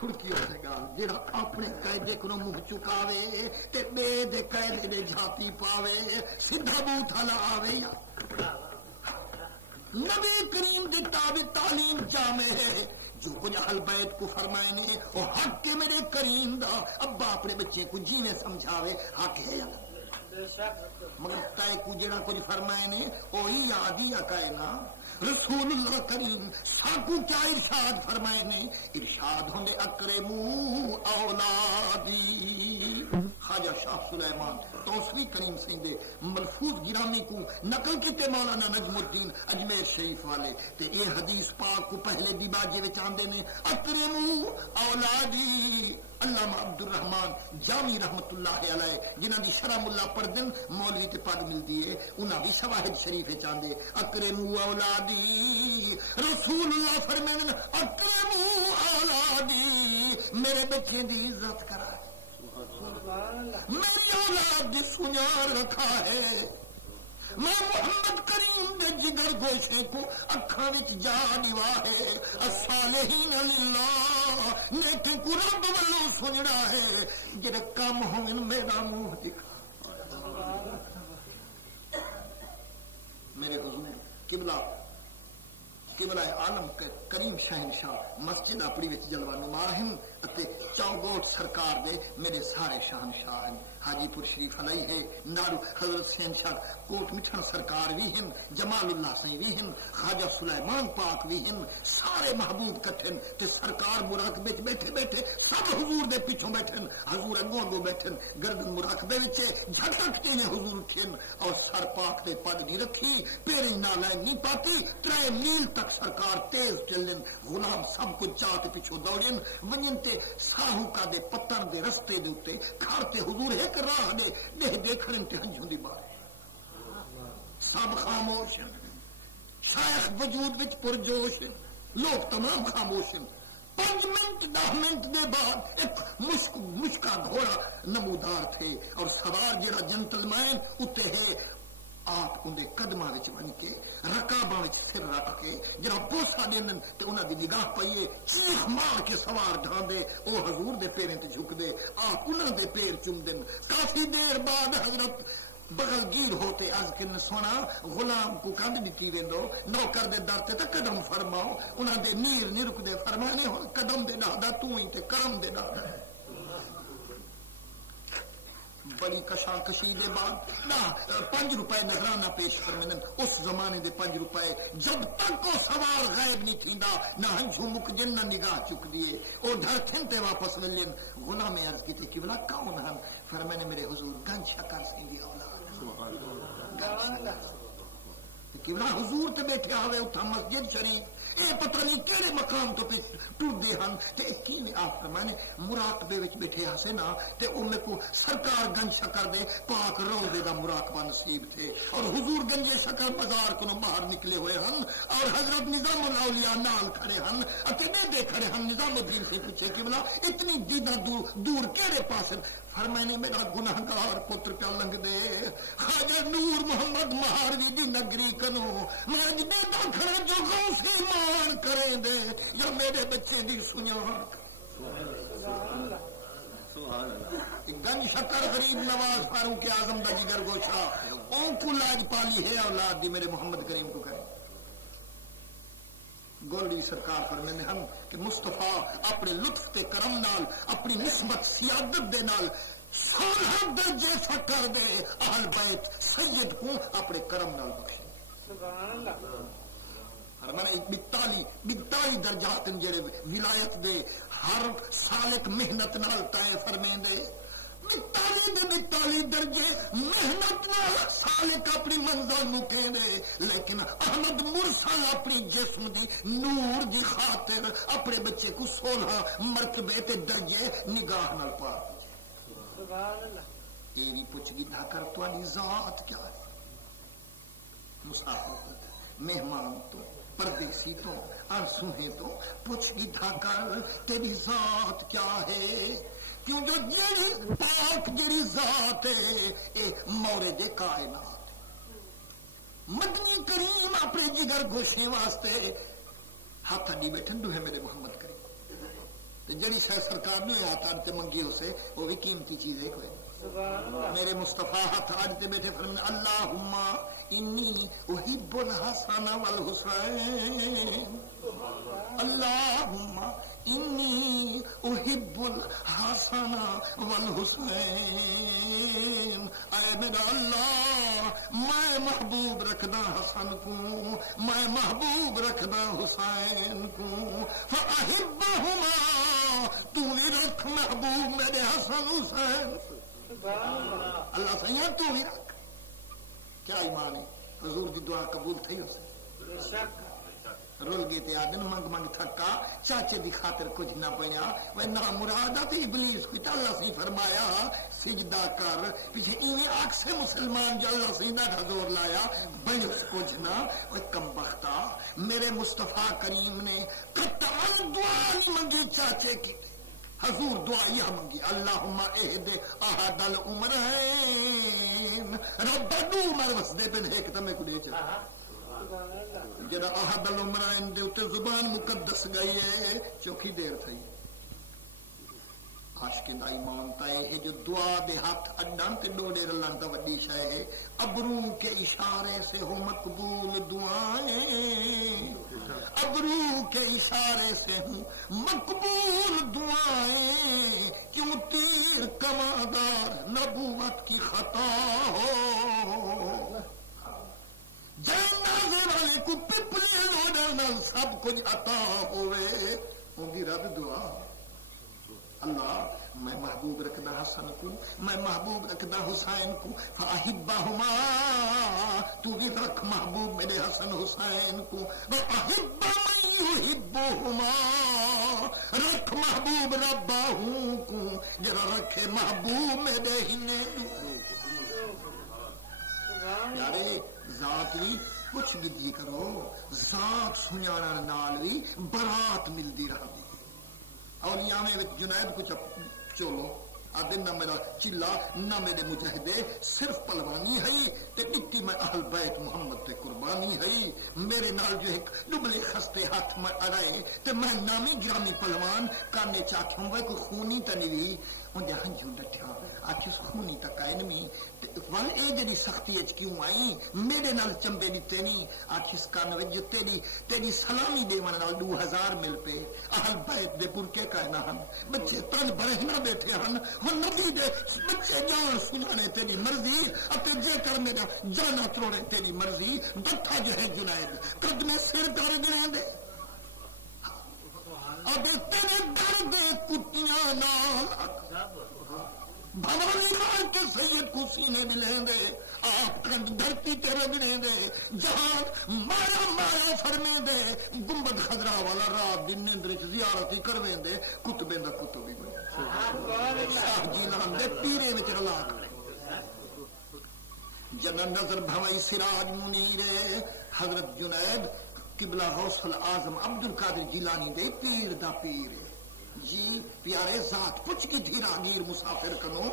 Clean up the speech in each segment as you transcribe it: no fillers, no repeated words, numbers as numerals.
کھڑکی ہو گا جڑا اپنے قیدے کو منہ چکاوے تے بے دے قیدے دے جھاتی پاوے سیدھا بوتھا لاوے نبی کریم دی تعلیم جامع ہے جو کچھ اہل بیت کو فرمائے نے وہ حق کے میرے کریم دا ابا اپنے بچے کو جینے سمجھاوے حق ہے یا مگر تے کو جڑا کچھ فرمائے نے وہی یاد ہی اکائنا رسول اللہ کریم ساکو کیا ارشاد فرمائے نے ارشاد ہوندے اکرمو اولادی خواجہ شاہ سلیمان توسری کریم سنگھ دے ملفوظ گرامی کو نقل کیتے مولانا نجم الدین اجمیر شریف والے تے یہ حدیث پاک کو پہلے دی باجے وچ آندے نے اکرمو اولادی علامہ عبد الرحمان جامی رحمت اللہ علیہ جنہاں دی شرح اللہ پردن مولوی تے پڑھ ملدی ہے انہاں دی شواہد شریف وچ آندے اکرمو اولادی رسول اللہ فرمانے اکرمو اولادی میرے بچے دی عزت کرا میری اولاد دی سنیار رکھا ہے میں محمد کریم دے جگر گوشے کو اکھاں وچ جا دیوا ہے الصالحین للہ نیک کو رب والوں سننا ہے جڑے کم ہون میرا منہ دکھا میرے حضور قبلہ عالم کریم شہنشاہ مسجد اپنی وچ جلوہ نما ہیں اتے چوگوٹ سرکار دے میرے سارے شہنشاہ ہیں حاجی پور شریف علیہ ہے نارو حضرت شہنشاہ کوٹ مٹھن سرکار بھی ہیں جمال اللہ سی بھی ہیں خواجہ سلیمان پاک بھی ہیں سارے محبوب کٹھن تے سرکار مراقبے وچ بیٹھے بیٹھے سب حضور دے پیچھوں بیٹھن حضور اگوں اگوں بیٹھن گردن مراقبے وچ جھٹکتے نے حضور اٹھن اور سر پاک تے پگ نہیں رکھی پیریں نالائن نہیں پاتی 3 میل تک سرکار تیز چلن غلام سب کو چاہتے پیچھوں دوڑن ونجن تے ساہو کا دے پتن دے رستے دے اتے کھارتے حضور ایک راہ دے دیکھن تے ہنجھوں دی بات سب خاموش ہیں شیخ وجود وچ پرجوش ہیں لوگ تمام خاموش ہیں 5 منٹ 10 منٹ دے بعد ایک مشکا گھوڑا نمودار تھے اور سوار جڑا جنٹل مین اتے ہے آپ اندے قدمہ وچ بن کے رکاباں وچ سر رکھ کے جڑا بوسا دینن تے انہاں دی نگاہ پئیے چیخ مار کے سوار ڈھاندے او حضور دے پیریں تے جھک دے آپ انہاں دے پیر چوم دین کافی دیر بعد حضرت بغل گیر ہوتے از کن سونا غلام کو کند دیتی ویندو نوکر دے در تے قدم فرماؤ انہاں دے نیر نہیں رک دے فرمانے قدم دے ڈادا تو ہی تے کرم دے ڈادا بڑی کشاکشی دے بعد 5 روپے نظرانہ پیش کرنے اس زمانے دے 5 روپے جب تک وہ سوار غائب نہیں تھیندا نہ ہنجھو مک جن نہ نگاہ چک دیے او ڈر کھنتے واپس ملن غلام عرض کی تھی قبلہ کون ہن فرمانے میرے حضور گنج شکر سنگھ دی اولاد قبلہ حضور تے بیٹھے آوے اتھا مسجد شریف اے پتہ نہیں کیڑے مقام تو ٹوٹ دے ہن تے کی نے آپ فرمانے مراقبے وچ بیٹھے ہسے نا تے ان کو سرکار گنج شکر دے پاک روضے دا مراقبہ نصیب تھے اور حضور گنج شکر بازار کو باہر نکلے ہوئے ہن اور حضرت نظام الاولیاء نال کھڑے ہن اکیلے دے کھڑے ہن نظام الدین سے پوچھے قبلہ اتنی دیدہ دور کیڑے پاس فرمانے میرا گناہگار پتر پہ لنگ دے خواجہ نور محمد مہاروی دی نگری کنو میں جدے کھڑا جو غوث ایمان کریں دے یا میرے بچے دی سنیان گنج شکر غریب نواز فاروق اعظم دا جگر گوشا اون کو لاج پالی ہے اولاد دی میرے محمد کریم کو کریں گولڈی سرکار فرمانے ہم کہ مصطفیٰ اپنے لطف تے کرم نال اپنی نسبت سیادت دے نال 16 درجے فکر دے اہل بیت سید کو اپنے کرم نال بخشے سبحان اللہ فرمانے 42 درجات جڑے ولایت دے ہر سالک محنت نال طے فرمیندے 42 درجے محنت نال سالک اپنی منزل نو کہندے لیکن احمد مرسل اپنی جسم دی نور دی خاطر اپنے بچے کو 16 مرتبے تے درجے نگاہ نال پا سبحان اللہ یہ بھی پوچھ گی تھا کر تواڈی ذات کیا ہے مسافر مہمان تو پردیسی تو آنسوہیں تو پوچھ گی تھا کر تیری ذات کیا ہے کیونکہ جیڑی پاک جیڑی ذات ہے اے مورد کائنات مدنی کریم اپنے جگر گوشے واسطے ہاتھ اڈی بیٹھن دو ہے میرے محمد کریم جڑی سرکار نے ہاتھ تے منگی اسے وہ بھی قیمتی چیز ہے کوئی میرے مصطفیٰ ہاتھ آج تے بیٹھے فرمانے اللہم انی احب الحسن والحسین اللہم انی احب الحسن والحسین اے میرا اللہ میں محبوب رکھدا حسن کو میں محبوب رکھدا حسین کو فاحبہما تو بھی رکھ محبوب میرے حسن حسین اللہ سیاں تو بھی رکھ کیا ایمان ہے حضور کی دعا قبول تھی اسے رول گئے تے آدن منگ منگ تھکا چاچے دی خاطر کچھ نہ پیا وہ نہ مرادہ تے ابلیس کو اللہ سی فرمایا سجدہ کر پیچھے ایویں آنکھ سے مسلمان جو اللہ سیدہ کا زور لایا بھائی کچھ نہ وہ کم بختا میرے مصطفیٰ کریم نے قطعاً دعا نہیں منگی چاچے کی حضور دعا یہ منگی اللہم اہد احد العمرین رب دو عمر وسدے پہ ایک تمہیں کو دے چلا جڑا احد العمرین دے اتے زبان مقدس گئی ہے چوکھی دیر تھی عاشق دا ایمان تا ہے جو دعا دے ہاتھ اڈان تے ڈوڑے رلان تا وڈی شے ہے ابرو کے اشارے سے ہو مقبول دعائیں ابرو کے اشارے سے ہوں مقبول دعائیں کیوں تیر کمادار نبوت کی خطا ہو جان ناظر والے کو پپلے لوڑنا سب کچھ عطا ہوئے ہوں گی رب دعا اللہ میں محبوب رکھدا حسن کو میں محبوب رکھدا حسین کو فاحبہما تو بھی رکھ محبوب میرے حسن حسین کو واحب من یحبہما رکھ محبوب رباہوں کو جرا رکھے محبوب میرے ہنے یارے ذات بھی کچھ بھی دی کرو ذات سنیانا نال بھی برات ملدی رہا دی اولیاء میں جنید کو چولو آدن نہ میرا چلا نہ میرے مجاہدے صرف پلوانی ہے تے ڈٹی میں اہل بیت محمد تے قربانی ہے میرے نال جو ایک ڈبلے خستے ہاتھ میں اڑائے تے میں نامی گرامی پلوان کانے چاکھوں وہ کوئی خونی تنوی ان دے ہنجوں ڈٹھا آکھیس خونی تک آئے نمی وال اے جڑی سختی اچ کیوں آئی میرے نال چمبے دیتے نہیں آکھیس کانوے جو تیری سلامی دیوانا نال 2000 مل پہ اہل بیت دے پرکے کائنا ہن بچے تن برہنا بیٹھے ہن وہ نبی دے بچے جان سنانے تیری مرضی اپنے جے کر میرا جانا تروڑے تیری مرضی دتھا جو ہے جنید قدمے سر کر دیں دے اب تیرے درد کٹیاں نال بھوانی مار کے سید کو سینے ملیں دے آپ کنڈ دھرتی کے رگڑیں دے جہاں مارا مارا فرمیں دے گنبد خضرا والا رات دن نیندرچ زیارتی کرویں دے کتبیں دا کتبی بنے شاہ جیلان دے پیرے میں چرلا کریں جنن نظر بھوائی سراج منیرے حضرت جنید قبلہ غوث العظم عبد القادر جیلانی دے پیر دا پیر جی پیارے ذات پوچھ کی تھی راگیر مسافر کنو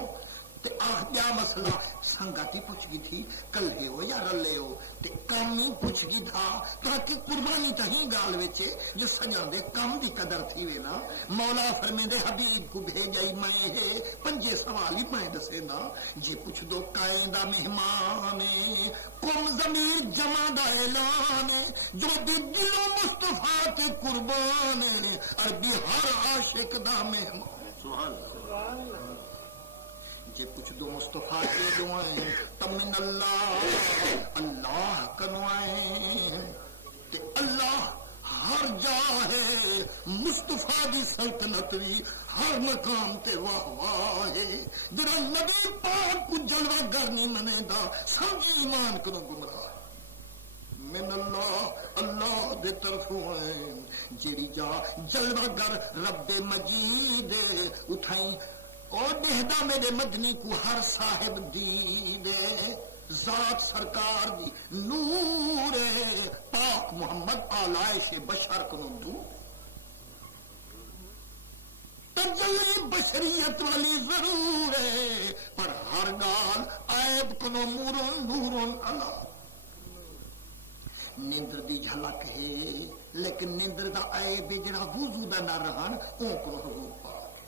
تے آہ کیا مسئلہ سنگاتی پوچھ کی تھی کلے ہو یا رلے ہو تے کامی پوچھ کی تھا تاکہ قربانی تہیں گال ویچے جو سجان دے کام دی قدر تھی وینا مولا فرمے دے حبیب کو بھیجائی میں ہے پنجے سوالی میں دسے نا جی پوچھ دو قائدہ مہمانے کم ضمیر جمع دا اعلانے جو بھی دل و مصطفیٰ کے قربانے عربی ہر عاشق دا مہمان سبحان اللہ جے کچھ دو مصطفیٰ کے دعائیں تمن اللہ اللہ کنوائیں تے اللہ ہر جا ہے مصطفیٰ دی سلطنت بھی ہر مقام تے واہ واہ ہے جرا نبی پاک کو جلوہ گرنی منے دا سمجھی ایمان کنو گمراہ من اللہ اللہ دے طرفوں ہیں جیری جا جلوہ گر رب مجید اٹھائیں اور دہدا میرے مدنی کو ہر صاحب دے ذات سرکار دی نور پاک محمد آلائش بشر کنو دو تجلی بشریت والی ضرور ہے پر ہر گال عیب کنو مورن نورن اللہ نیندر دی جھلک ہے لیکن نیندر دا عیب جڑا وضو دا نہ رہن او کو حضور پاک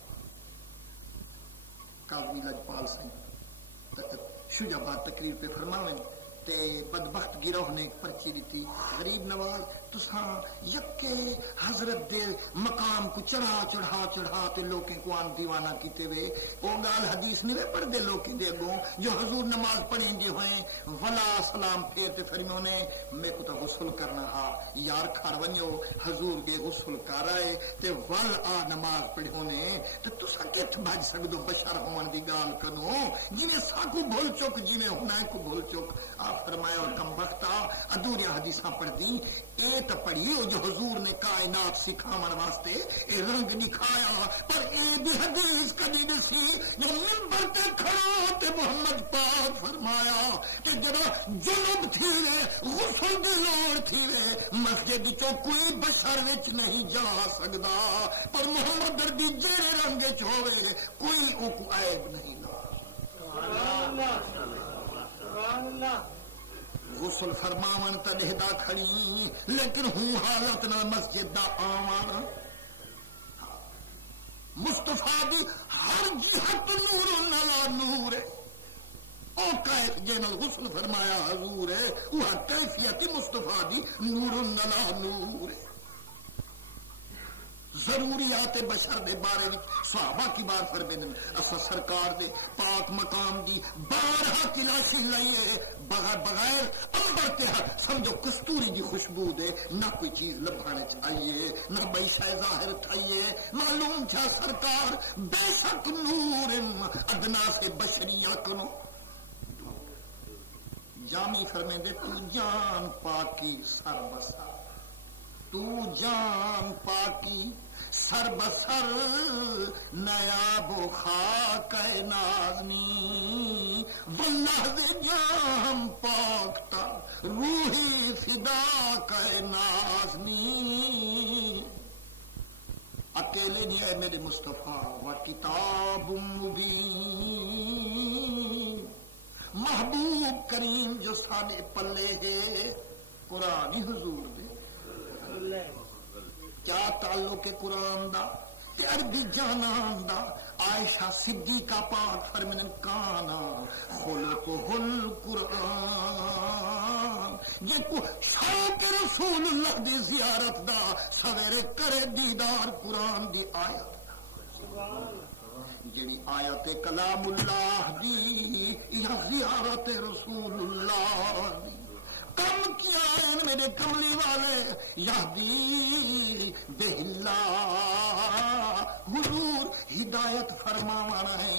قاضی لجپال سنگھ شجاباد تقریر پہ فرماویں تے بدبخت گروہ نے ایک پرچی دیتی غریب نواز تساں یکے حضرت دے مقام کو چڑھا تے لوکیں کو آن دیوانہ کیتے وے او گال حدیث نہیں پڑھ دے لوکیں دے گوں جو حضور نماز پڑھیں جے ہوئیں ولا سلام پھیر تے فرمیوں نے میں کو تا غسل کرنا ہا یار کھار ونیو حضور کے غسل کرائے تے ول آ نماز پڑھوں نے تے تساں کت بھج سکدو بشر ہون دی گال کنو جنہیں ساکو بھول چک جنہیں ہونا کو بھول چک آپ فرمایا اور کم وقتا ادھوری حدیثاں پڑھ دی اے تو پڑھیو جو حضور نے کائنات سکھامن واسطے اے رنگ دکھایا پر اے بھی حدیث کبھی دسی جو منبر تے کھڑا تے محمد پاک فرمایا کہ جب جنوب تھی رے غسل دی لوڑ تھی رے مسجد چو کوئی بشر وچ نہیں جا سکدا پر محمد دی جڑے رنگ وچ ہوے کوئی او کو عیب نہیں غسل فرماون تا دہدا کھڑی لیکن ہوں حالت نہ مسجد دا آوان مصطفیٰ دی ہر جہت نور نلا نور ہے او کائف جنل غسل فرمایا حضور ہے وہ کیفیت مصطفیٰ دی نور نلا نور ہے ضروریات بشر دے بارے صحابہ کی بار فرمائیں اصا سرکار دے پاک مقام دی بارہا تلاشی لئیے بغیر امبر تے سمجھو کستوری دی خوشبو دے نہ کوئی چیز لبھانے چاہیے نہ بیشہ ظاہر تھائیے معلوم تھا سرکار بے شک نور ادنا سے بشریہ کنو جامی فرمائیں دے تو جان پاکی سر بسا تو جان پاکی سر بسر نیاب و خاک نازنی واللہ دے جان پاکتا روحی فدا کا نازنی اکیلے نہیں ہے میرے مصطفیٰ و کتاب مبین محبوب کریم جو سانے پلے ہے قرآن ہی حضور دے کیا تعلق ہے قرآن دا عربی جانان دا عائشہ صدیقہ پاک فرمن کانا خلقہ القرآن جے کو شوق رسول اللہ دی زیارت دا سویرے کرے دیدار قرآن دی آیت جڑی آیت کلام اللہ دی یا زیارت رسول اللہ دی کم کیا ہے میرے کملی والے یہدی بہلا حضور ہدایت فرماوانا ہے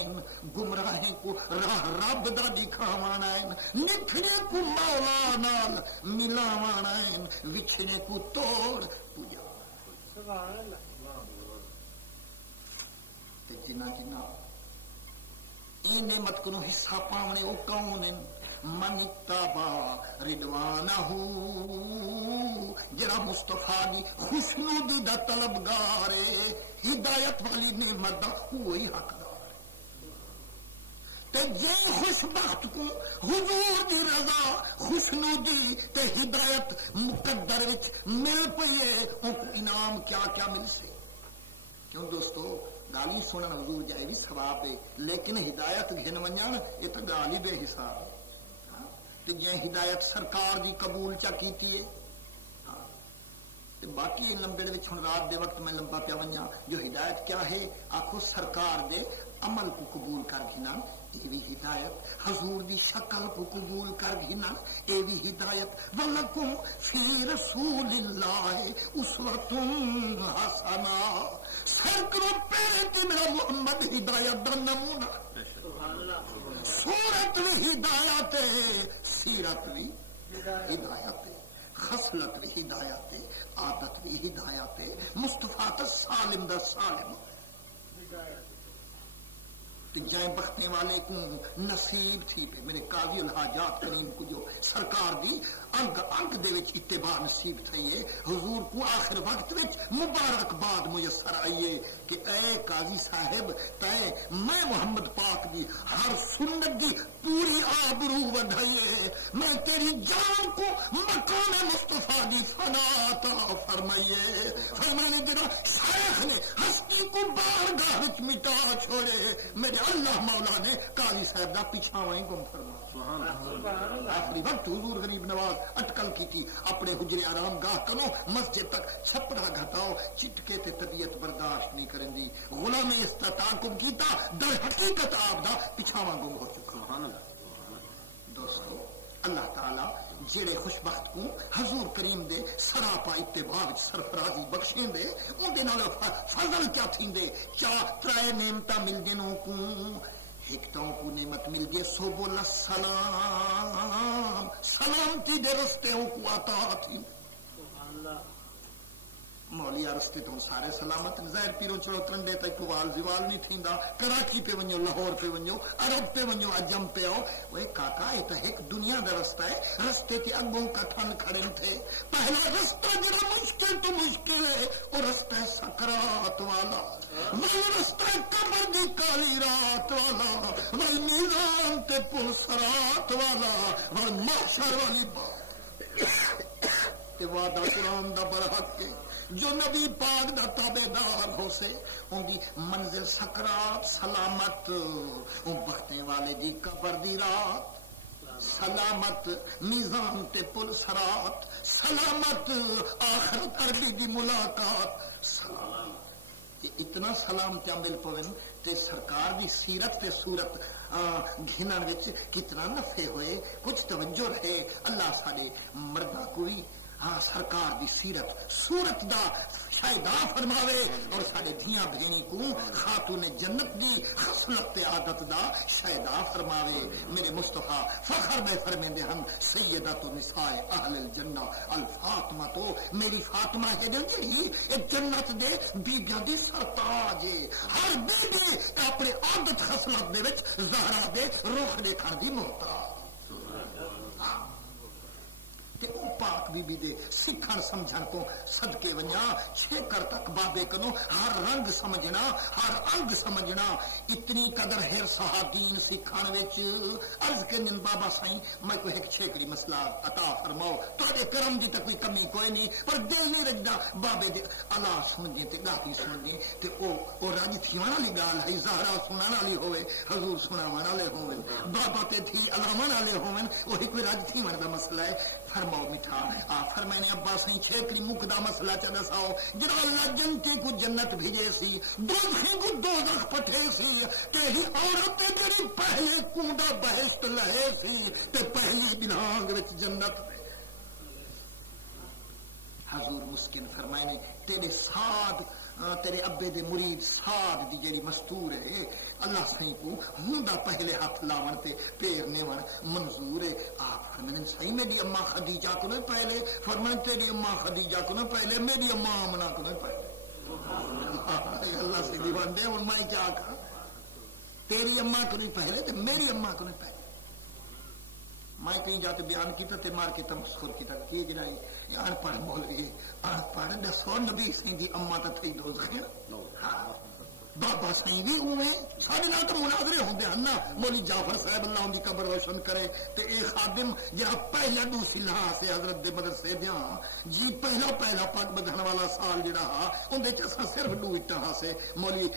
گمراہیں کو راہ رب دا دکھاوانا ہے نکھنے کو مولا نال ملاوانا ہے وچھنے کو توڑ پوجا سبحان اللہ تے جنا جنا اے نعمت کو حصہ پاونے او کون ہیں من اتبع رضوانہ جڑا مصطفیٰ دی خوشنودی دا طلبگار ہے ہدایت والی نعمت دا وہی حقدار ہے تے جے خوش بخت کو حضور دی رضا خوشنودی تے ہدایت مقدر وچ مل پئے ان کو انعام کیا کیا مل سے کیوں دوستو گالی سنن حضور جائے بھی ثواب ہے لیکن ہدایت گھن ونجن یہ تو گالی بے حساب ہے جے ہدایت سرکار دی قبول چا کیتی ہے باقی لمبے ہن رات دے وقت میں لمبا پیا ونجا جو ہدایت کیا ہے آخو سرکار دے عمل کو قبول کر گھنا یہ بھی ہدایت حضور دی شکل کو قبول کر گھنا یہ بھی ہدایت وَلَكُمْ فِي رَسُولِ اللَّهِ أُسْوَةٌ حَسَنَةٌ سرکرو پہلے تے میرا محمد ہدایت دا نمونہ صورت بھی ہدایت ہے سیرت بھی ہدایت ہے خصلت بھی ہدایت ہے عادت بھی ہدایت ہے مصطفیٰ تا سالم دا سالم جائیں بختے والے کو نصیب تھی پہ میرے قاضی الحاجات کریم کو جو سرکار دی انگ دے وچ اتباع نصیب تھئیے حضور کو آخر وقت وچ مبارک باد میسر آئیے کہ اے قاضی صاحب تے میں محمد پاک دی ہر سنت دی پوری آبرو ودھائیے میں تیری جان کو مقام مصطفیٰ دی فنا عطا فرمائیے. فرمانے جنا شیخ نے ہستی کو بارگاہ وچ مٹا چھوڑے میرے اللہ مولا نے قاضی صاحب دا پیچھاواں ہی گم فرما. آخری وقت حضور غریب نواز اٹکل کی اپنے حجرے آرام گاہ کرو مسجد تک چھپڑا گھٹاؤ چٹکے تے طبیعت برداشت نہیں کریں دی. غلام استطاعکم کیتا در حقیقت آپ دا پچھاواں گم ہو چکا. دوستو اللہ تعالی جڑے خوشبخت کو حضور کریم دے سراپا اتباع سرفرازی بخشیں دے ان دے نال فضل کیا تھیندے. کیا ترائے نعمتاں مل گئے کو ایکتاں کو نعمت مل گئے سبل السلام سلامتی دے رستے کو عطا تھی. مولیا رستے تو سارے سلامت ظاہر پیرو چلو کنڈے تک وال زوال نہیں تھیندا. کراچی پہ ونجو لاہور پہ ونجو عرب پہ ونجو عجم پہ آؤ وہ کاکا یہ تو ایک دنیا کا رستہ ہے. رستے کے اگوں کا ٹھن کھڑے تھے. پہلا رستہ جڑا مشکل تو مشکل ہے وہ رستہ ہے سکرات والا وہ رستہ ہے قبر دی کالی رات والا وہ میزان تے پل صراط والا وہ محشر والی بات تے وعدہ قرآن دا برحق کے جو نبی پاک دا تابعدار ہو سے ان دی منزل سکرات سلامت ان بہتے والے دی قبر دی رات سلامت میزان تے پل صراط سلامت آخرت عربی دی ملاقات سلامت. اتنا سلام کیا مل پون تے سرکار دی سیرت تے صورت گھنن وچ کتنا نفع ہوئے. کچھ توجہ رہے اللہ سارے مردہ کوئی ہاں سرکار دی سیرت صورت دا شائدہ فرماوے اور سارے دھیاں بھجنی کو خاتون جنت دی خصلت عادت دا شائدہ فرماوے. میرے مصطفیٰ فخر میں فرمیندے ہم سیدۃ نساء اہل الجنہ الفاطمہ تو میری فاطمہ ہے جو جی جنت دے بیبیاں دی سرتاج ہے. ہر بیبی اپنے عادت خصلت دے وچ زہرا دے رخ دیکھن دی محتاج تے او پاک بی بی دے سکھن سمجھن کو صدقے ونجا چھیکر تک بابے کنو ہر رنگ سمجھنا ہر انگ سمجھنا. اتنی قدر ہر صحابین سکھن وچ عرض کرن بابا سائیں میں کو ایک چھیکڑی مسئلہ عطا فرماؤ تہاڈے کرم دی تے کوئی کمی کوئی نہیں پر دل نہیں رجدا بابے دے اللہ سمجھے تے گاتی سمجھے تے او رج تھیواں والی گال ہے. زہرا سنان والی ہوے حضور سناون والے ہوے بابا تے تھی علامن والے ہوون وہی کوئی رج تھیواں دا مسئلہ ہے. فرماؤ میٹھا فرمائنے ابا سی چھیکڑی مکدا مسئلہ چا دساؤ جڑا اللہ جنتی کو جنت بھیجے سی دوزخی کو دوزخ پٹھے سی تے ہی عورت جڑی پہلے کونڈا بہشت لہے سی تے پہلی بنانگ وچ جنت دے. حضور مسکن فرمائنے تیرے ساتھ تیرے ابے دے مرید ساتھ دی جڑی مستور ہے اللہ سائیں کو ہوندا پہلے ہاتھ لاون تے پیر نیون منظور ہے. آپ فرمانے صحیح میری اماں خدیجہ کو نہ پہلے فرمانے تیری اماں خدیجہ کو نہ پہلے میری اماں آمنہ کو نہ پہلے. اللہ سے دیوان دے اور میں کیا کہا تیری اماں کو نہیں پہلے تے میری اماں کو نہیں پہلے. میں کہیں جاتے بیان کیتا تے مار کے تمسخر کیتا کی جڑائی ان پڑھ مولوی ان پڑھ دسو نبی سائیں دی اماں تے تھی دوزخ بابا سائیں بھی ہوئے سارے نال تو مناظرے ہوندے ہیں نا. مولوی جعفر صاحب اللہ ان دی قبر روشن کرے تے اے خادم جڑا پہلا دوسری لہا سے حضرت دے مدرسے دیاں جی پہلا پگ بدھن والا سال جڑا اون دے چ صرف 2 اٹا سے مولوی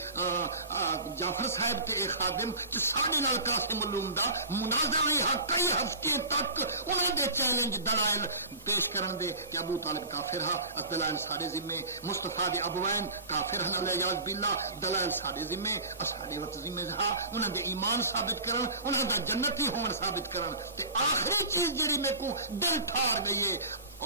جعفر صاحب تے اے خادم تے سارے نال قاسم علوم دا مناظرہ کئی ہفتے تک انہاں دے چیلنج دلائل پیش کرن دے کہ ابو طالب کافر ہا دلائل سارے ذمے مصطفیٰ دے ابوین کافر ہن الیاذ باللہ دلائل سارے ذمے اساڈے وقت ذمہ ہا انہاں دے ایمان ثابت کرن انہاں دا جنتی ہون ثابت کرن تے آخری چیز جڑی میں کو دل ٹھار گئی ہے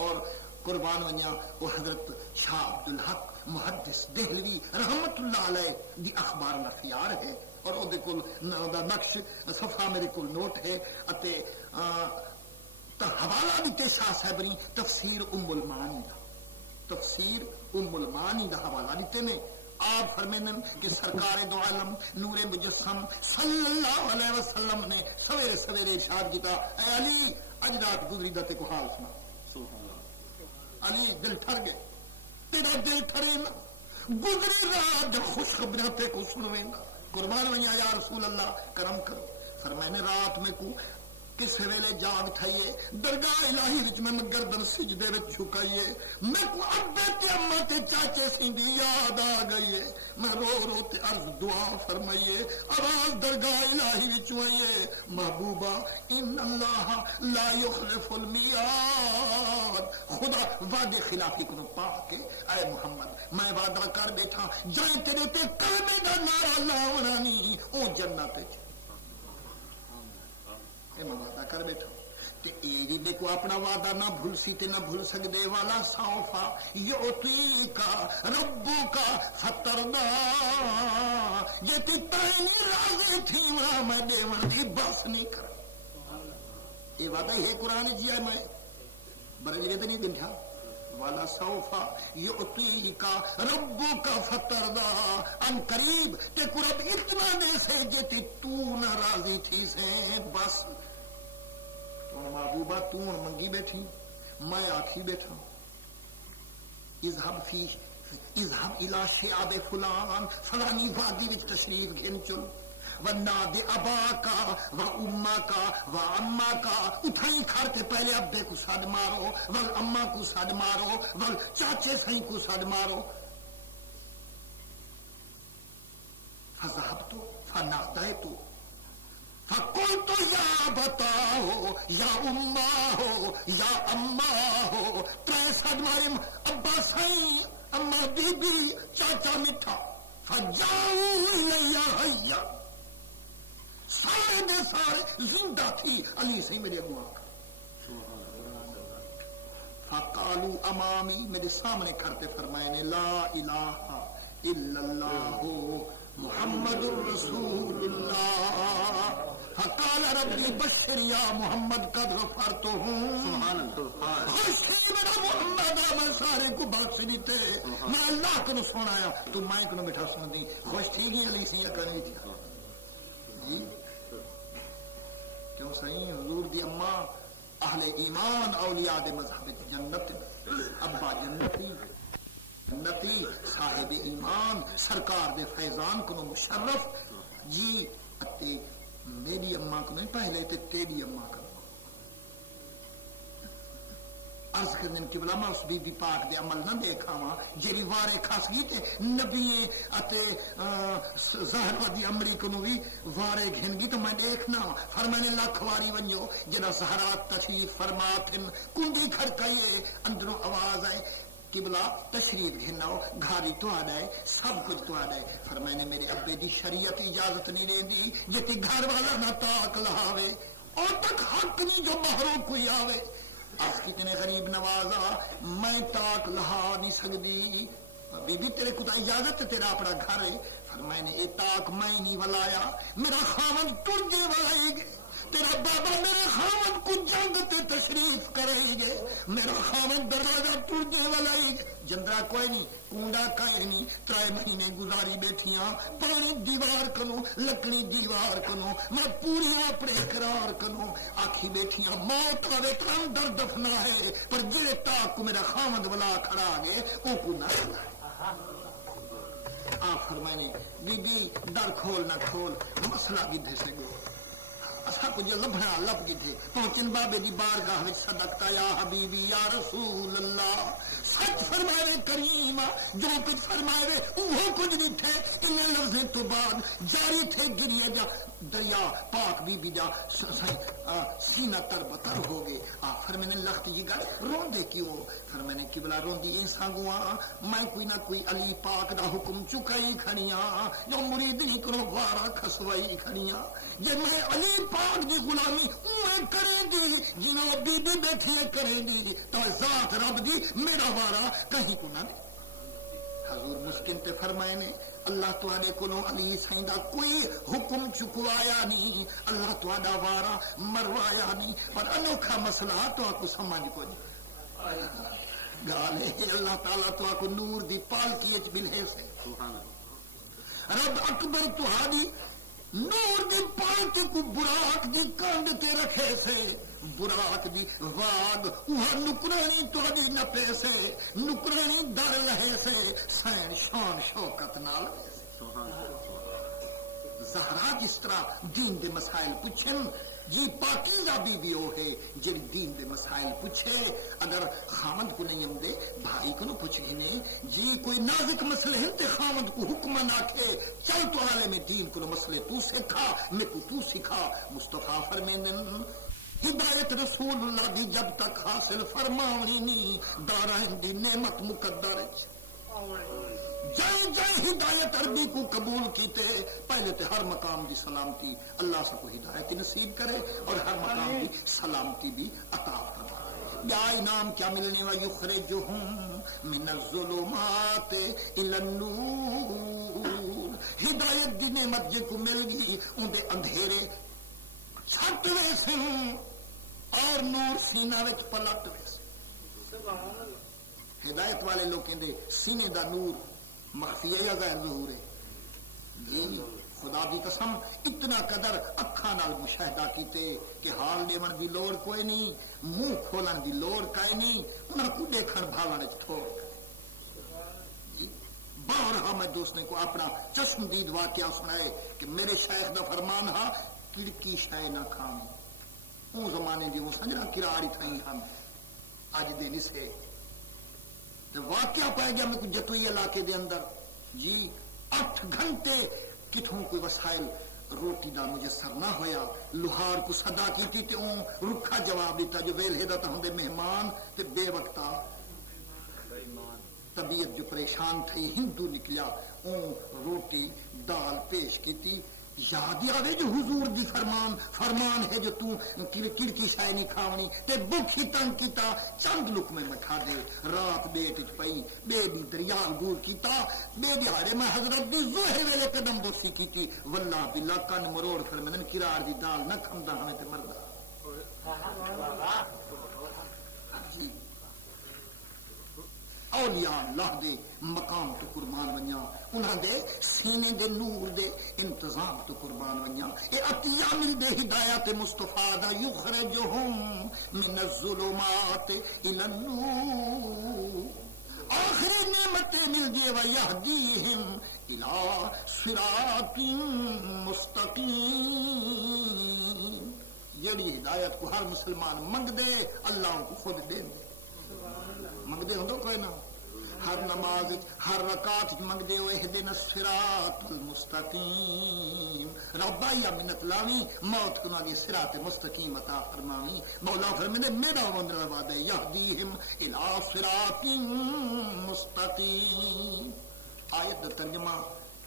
اور قربان ونیا وہ حضرت شاہ عبدالحق محدث دہلوی رحمت اللہ علیہ دی اخبار نفیار ہے اور او دے کول دا نقش صفحہ میرے کول نوٹ ہے اتے حوالہ بھی تے شاہ صاحب نے تفسیر المعانی دا تفسیر المعانی دا حوالہ دیتے نے. آپ فرمینن کہ سرکار دو عالم نور مجسم صلی اللہ علیہ وسلم نے سویرے سویرے ارشاد کیتا اے علی اج رات گزری دا تے کو حال سنا. علی دل ٹھر گئے تیرا دل ٹھرے نا گزری رات خوشخبریاں تے کو سنویں گا قربان ویا یا رسول اللہ کرم کرو. فرمانے رات میں کو کس ویلے جاگ تھائیے درگاہ الہی وچ میں گردن سجدے وچ جھکائیے میں کو ابے تے اماں تے چاچے سیندی یاد آ گئی ہے میں رو رو تے عرض دعا فرمائیے آواز درگاہ الہی وچ آئیے محبوبہ ان اللہ لا یخلف المیعاد خدا وعدے خلافی کو پا کے اے محمد میں وعدہ کر بیٹھا جائیں تیرے تے کلمے دا نعرہ لاونا نہیں او جنت وچ میں وعدہ کر بیٹھا تے ایری دے کو اپنا وعدہ نہ بھول سی تے نہ بھول سکدے والا سوفا یعطیکا ربک فترضا یہ تے تائیں راضی تھی میں دیوان دی بس نہیں کر یہ وعدہ ہے قرآن جی ہے میں بڑے تے نہیں دنیا والا سوفا یعطیکا ربک فترضا ان قریب تے قرب اتنا دے سے جے تے تو نہ راضی تھی سے بس محبوبہ تو منگی بیٹھی میں آکھی بیٹھا اذهب الى شعب فلان فلانی وادی وچ تشریف گھن چل وناد اباکا و اماکا و اماکا اٹھائی کھڑ کے پہلے ابے کو سد مارو ول اما کو سد مارو ول چاچے سائیں کو سد مارو فذهبت فناديت فقلت یا بتاؤ یا اماں ہو یا اماں ہو تریسد مارے ابا سائیں اما بی بی چاچا مٹھا فجاؤ لیا حیا سارے دے سارے زندہ تھی علی سائیں میرے ابو آقا فقالو امامی میرے سامنے کرتے فرمائے نے لا الہ الا اللہ محمد رسول اللہ فقال ربی بشر یا محمد قد غفرتہم خوشی میرا محمد میں سارے کو بخش دیتے میں اللہ کو سنایا تو میں کو بیٹھا سن دی خوش تھی گی علی سیاں کرنی تھی جی کیوں صحیح حضور دی اماں اہل ایمان اولیاء دے مذہب جنت ابا جنتی جنتی صاحب ایمان سرکار دے فیضان کو مشرف جی اتے میری اماں کو نہیں پہلے تے تیری اماں کو عرض کرنے کی بلا میں اس بی بی پاک دے عمل نہ دیکھا ماں جیری وارے خاص گی تے نبی اتے زہرہ دی عمری کنو بھی وارے گھن گی تو میں دیکھنا فرمانے لاکھ واری ونیو جنا زہرہ تشریف فرماتن کندی کھڑکائیے اندروں آواز آئے قبلہ تشریف گھناؤ گھاری تو آ جائے سب کچھ تو آ جائے فرمانے میرے ابے دی شریعت اجازت نہیں دے دی جتی گھر والا نہ تاک لہاوے اور تک حق نہیں جو محروم کوئی آوے آپ کتنے غریب نوازا میں تاک لہا نہیں سکتی بی بی تیرے کتا اجازت تیرا اپنا گھر ہے فرمائے نے اے تاک میں نہیں ولایا میرا خامد ترجے ولائے گے تیرا بابا میرے خامد کو جنگ تے تشریف کرے گے میرا خامد دروازہ ترجے ولائے گے جندرا کوئی نہیں کنڈا کائے نہیں 3 مہینے گزاری بیٹھیاں پانی دیوار کنو لکڑی دیوار کنو میں پوری اپنے اقرار کنو آکھی بیٹھیاں موت آوے تھان در دفنا ہے پر جڑے تاک کو میرا خامد ولا کھڑا گے او کو نہ ہے آپ فرمائنے بی بی در کھول نہ کھول مسئلہ بھی دے سے گو اسا کو جو لبھنا لب کی تھے پہنچن بابے دی بارگاہ وچ صدقتا یا حبیبی یا رسول اللہ سچ فرمائے کریم جو کچھ فرمائے وہ کچھ نہیں تھے ان لفظیں تو بعد جاری تھے گریے جا دریا پاک بی بی جا سینہ تر بتر ہو گئے فرمانے لخت یہ گل روندے کیوں فرمانے قبلہ روندی انسان گوا میں کوئی نہ کوئی علی پاک دا حکم چکائی کھڑیاں جو مریدی کرو وارا کھسوائی کھڑیاں جے میں علی پاک دی غلامی اوے کرے دی جنوں بی بی بیٹھے کرے دی تو ذات رب دی میرا وارا کہیں کو نہ دے حضور مسکن تے فرمائے نے اللہ تعالی کو علی سائیں دا کوئی حکم چکوایا نہیں اللہ تعالی وارا مروایا نہیں پر انوکھا مسئلہ تو کو سمجھ کو گالے اللہ تعالی تو کو نور دی پالکی اچ بلے سے رب اکبر تو ہادی نور دی پالکی کو براق دی کاند تے رکھے سے براق دی واگ وہاں نکرانی تو دی نپے سے نکرانی در لہے سے سین شان شوکت نال زہرا جس طرح دین دے مسائل پوچھن جی پاکیزہ بیوی وہ ہے جی دین دے مسائل پوچھے، اگر خامد کو نہیں آمدے بھائی کو نہ پوچھ گھنے، جی کوئی نازک مسئلے ہیں تے خامد کو حکم نہ کے چل تو عالم دین کو مسئلے تو سکھا میں کو تو سکھا۔ مصطفیٰ فرمیندن ہدایت رسول اللہ دی جب تک حاصل فرماونی نہیں دارائن دی نعمت مقدر جائیں جائیں ہدایت عربی کو قبول کیتے، پہلے تے ہر مقام دی سلامتی اللہ سے کو ہدایت نصیب کرے اور ہر مقام دی سلامتی بھی عطا فرمائے۔ کیا انعام کیا ملنے وا یخرجہم من الظلمات الی النور، ہدایت دی نعمت جے کو مل گئی ان دے اندھیرے چھٹ ویسے اور نور سینہ وچ پلٹ ویسے۔ ہدایت والے لوگ کہندے سینے دا نور مخفی ہے یا غیر ظہور ہے؟ جی خدا دی قسم اتنا قدر اکھاں نال مشاہدہ کیتے کہ حال دیون دی لوڑ کوئی نہیں، منہ کھولن دی لوڑ کائے نہیں، انہاں کو دیکھن بھاون وچ تھوڑ جی بارہا میں دوستنے کو اپنا چشمدید واقعہ سنائے کہ میرے شیخ دا فرمان ہا کڑکی شے نہ کھاویں، اون زمانے دی وہ سنجنا کراڑی تھیں ہم اج دے نسے واقعہ پائے گیا میں کچھ جتوئی علاقے دے اندر جی 8 گھنٹے کتھوں کوئی وسائل روٹی دا مجسر نہ ہویا، لوہار کو صدا کیتی تے اون رکھا جواب دیتا جو ویل ہدا تا ہوندے مہمان تے بے وقتا طبیعت جو پریشان تھی ہندو نکلیا اون روٹی دال پیش کیتی، یاد آوے جو حضور دی فرمان ہے جو تو کڑکی شاہ نہیں کھاونی تے بھوک ہی تنگ کیتا چند لقمے میں کھا دے، رات بیٹ وچ پئی بے دی دریا گور کیتا، بے دیہاڑے میں حضرت دی زوہے ویلے قدم بوسی کیتی، واللہ باللہ کن مروڑ فرمندن کراڑ دی دال نہ کھندا ہمیں تے مردا جی اولیاء اللہ دے مقام تو قربان ونیا، انہاں دے سینے دے نور دے انتظام تو قربان ونیا، اے عطیہ مل دے ہدایت مصطفیٰ دا یخرجہم من الظلمات الی النور، آخری نعمتیں مل دے ویہدیہم الی صراط مستقیم، یہی ہدایت کو ہر مسلمان منگ دے اللہ کو خود دے دے، منگ دے ہوں کوئی نہ، ہر نماز ہر رکعت منگ دے ہوئے اہدنا الصراط المستقیم، ربا یا منت لاوی موت کو ناگے صراط مستقیم عطا فرماوی، مولا فرمانے میرا وندر وعدہ یہدیہم الی صراط مستقیم۔ آیت دا ترجمہ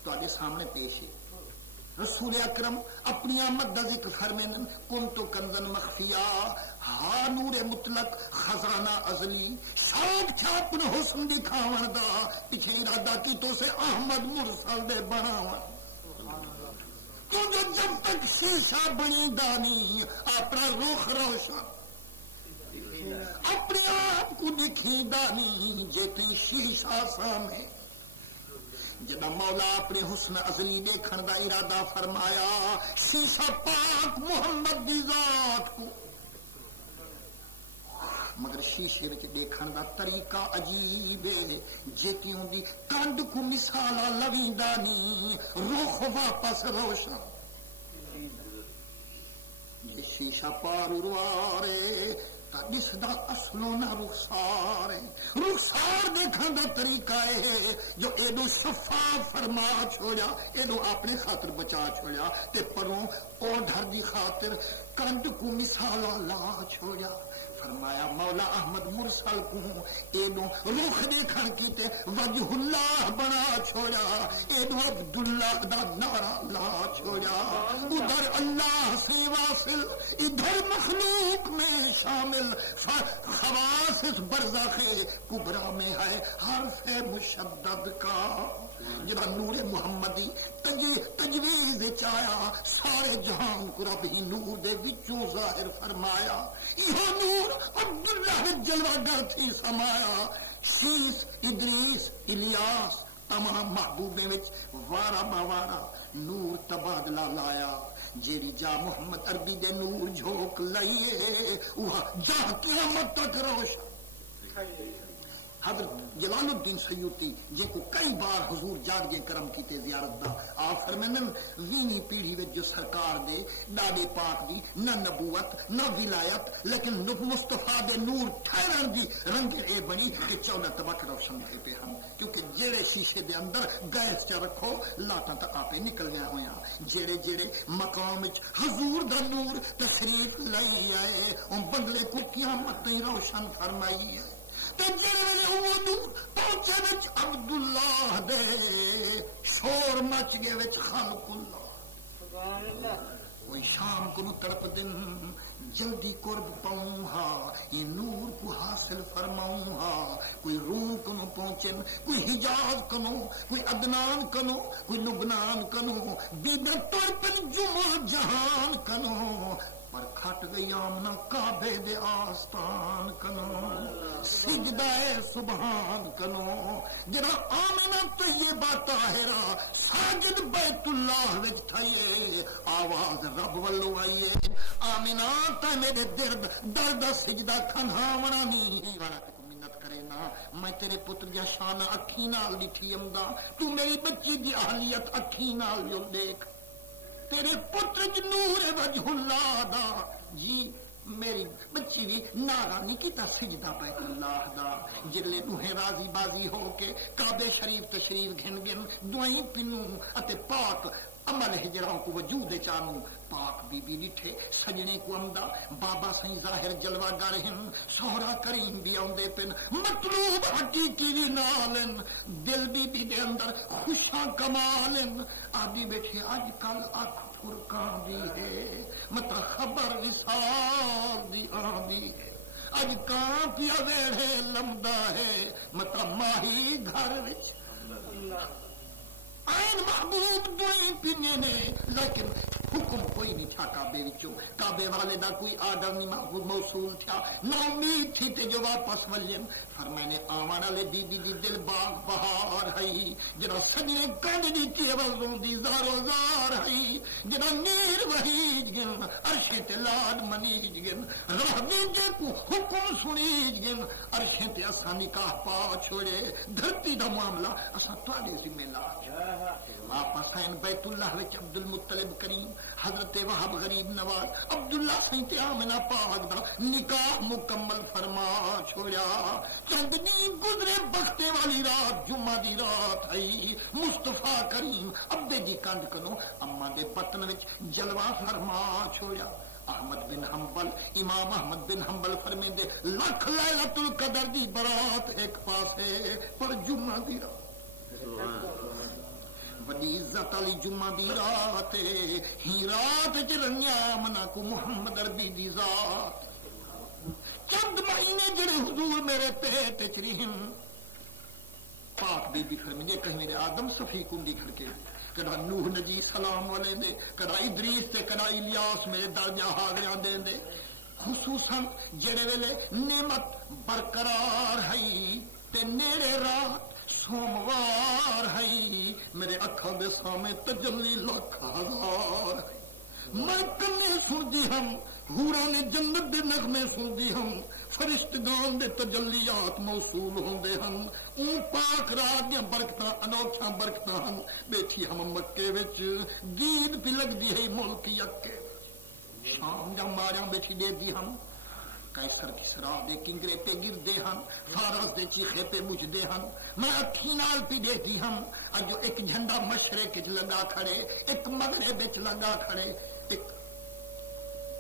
تواڈے سامنے پیش ہے، رسول اکرم اپنی آمد دا ذکر فرمائن کنتو کنزن مخفیا ہا نور مطلق خزانہ ازلی، شوق تھا اپنے حسن دکھاون دا، پیچھے ارادہ کی تو سے احمد مرسل دے بناون، تو جو جب تک شیشہ بنی دانی اپنا رخ روشن، اپنے آپ کو دکھی دانی جیتی شیشہ سامنے، جب مولا اپنے حسن ازلی دیکھن دا ارادہ فرمایا شیشہ پاک محمد دی ذات کو، مگر شیشے وچ دیکھن دا طریقہ عجیب ہے، جیتی ہوندی کنڈ کو مثالا لویندانی رخ واپس روشن، یہ شیشہ پار روارے تا دسدا اصلو نہ رخسار ہے، رخسار دیکھن دا طریقہ ہے جو ایدو شفاف فرما چھوڑیا، ایدو اپنے خاطر بچا چھوڑیا تے پروں اوڈھر دی خاطر کنڈ کو مثالا لا چھوڑیا، فرمایا مولا احمد مرسل کو ایدو روح دیکھن کیتے وجہ اللہ بنا چھوڑیا، ایدو عبداللہ دا نعرہ لا چھوڑیا، ادھر اللہ سے واصل ادھر مخلوق میں شامل، خواص اس برزخ کبرا میں ہے حرف مشدد کا، جب نور محمدی تجویز چایا سارے جہان کو رب ہی نور دے وچوں ظاہر فرمایا، یہ نور عبداللہ جلوہ گر تھی سمایا، شیس ادریس الیاس تمام محبوبے وچ وارا باوارا نور تبادلہ لایا، جیری جا محمد عربی دے نور جھوک لئیے وہ جا قیامت تک روشن، حضرت جلال الدین سیوطی جن کو کئی بار حضور جاگ کرم کیتے زیارت دا آپ فرمائن وینی پیڑھی وچ جو سرکار دے ڈاڈے پاک دی نہ نبوت نہ ولایت لیکن مصطفیٰ دے نور ٹھہرن دی رنگ اے بنی کہ 14 طبق روشن ہوئے پہ ہم کیونکہ جڑے شیشے دے اندر گیس چ رکھو لاٹاں تا آپے نکلنیاں ہویاں جڑے جڑے مقام وچ حضور دا نور تشریف لے آئے ان بنگلے کو قیامت نے روشن فرمائی ہے پہنچے وچ عبداللہ دے شور مچ گئے وچ خالق اللہ کوئی شام کو تڑپ دن جلدی قرب پاؤں ہا یہ نور کو حاصل فرماؤں ہا کوئی روم کنو پہنچن کوئی حجاز کنو کوئی عدنان کنو کوئی لبنان کنو بیدر تڑپن جمع جہان کنو پر کھٹ گئی آمنا کعبے دے آستان کنو سجدہ سبحان کنو جرا آمنا طیبہ طاہرہ ساجد بیت اللہ وچ تھائیے آواز رب والو آئیے آمنا تا میرے درد سجدہ کھنہاونا نہیں والا تک منت کرے نا میں تیرے پتر جا شان اکھی نال لٹھی امدا تو میری بچی دی اہلیت اکھی نال جو دیکھ تیرے پتر جو نور وجہ اللہ دا جی میری بچی بھی نارانی کی تا سجدہ بیت اللہ دا جلے تہیں راضی بازی ہو کے کعبے شریف تشریف گھن گھن دعائیں پنوں اتے پاک عمل ہجراں کو وجود چانو پاک بی بی ڈٹھے سجنے کو امدا بابا سائیں ظاہر جلوہ گر ہن سہرا کریم بھی آندے پن مطلوب حقیقی بھی نالن دل بی بی دے اندر خوشاں کمالن آدھی بیٹھے آج کل اکھ فرقان دی ہے مطلب خبر وصال دی آندی ہے اج کان پیا ویڑے لمدا ہے مطلب ماہی گھر وچ آئین محبوب دعائیں پینے نے لیکن حکم کوئی نہیں تھا کعبے وچوں کعبے والے دا کوئی آرڈر نہیں محبوب موصول تھا نا امید تھی تے جو واپس ولیم فرمائنے آوانا لے دی دی دی دل باغ بہار ہے جنا سجنے کند دی کیوزوں دی زارو زار ہے جنا نیر وحیج گن عرشے تے لاد منیج گن رہ دیجے کو حکم سنیج گن عرشے تے اسا نکاح پا چھوڑے دھرتی دا معاملہ اسا توڑے ذمہ لاج آپا سین بیت اللہ وچ عبد المطلب کریم حضرت وہاب غریب نواز عبداللہ سینتے آمنہ پاک دا نکاح مکمل فرما چھوڑیا چند دن گزرے بختے والی رات جمعہ دی رات ہے مصطفیٰ کریم عبدے دی کند کنو اما دے پتن وچ جلوہ فرما چھوڑیا احمد بن حنبل امام احمد بن حنبل فرمین دے لکھ لیلۃ القدر دی برات ایک پاسے پر جمعہ دی رات بڑی عزت علی جمعہ دی رات ہی رات چرنیا منا کو محمد عربی دی ذات چند مہینے جڑے حضور میرے پیٹ چرہم پاک بی بی فرمینے کہیں میرے آدم صفی کندی گھر کے کڑا نوح نجی سلام والے دے کڑا ادریس تے کڑا الیاس میرے درجہ حاضریاں دے دے خصوصاً جڑے ویلے نعمت برقرار ہے تے نیڑے رات سوموار ہے میرے اکھاں دے سامنے تجلی لاکھ ہزار ہے میں کنے سن دی ہم حوراں نے جنت دے نغمے سن دی ہم فرشتگان دے تجلیات موصول ہوندے ہن اون پاک رات دیاں برکتاں انوکھیاں برکتاں ہن بیٹھی ہم مکے وچ گید پہ لگ دی ہے ملک یکے شام جا ماریاں بیٹھی دے دی ہم قیصر کسرا دے کنگرے پہ گر دے ہن فارس دے چیخے پہ مجھ دے ہن میں اکھی نال پی دے دی ہم اجو ایک جھنڈا مشرق وچ لگا کھڑے ایک مغرب وچ لگا کھڑے ایک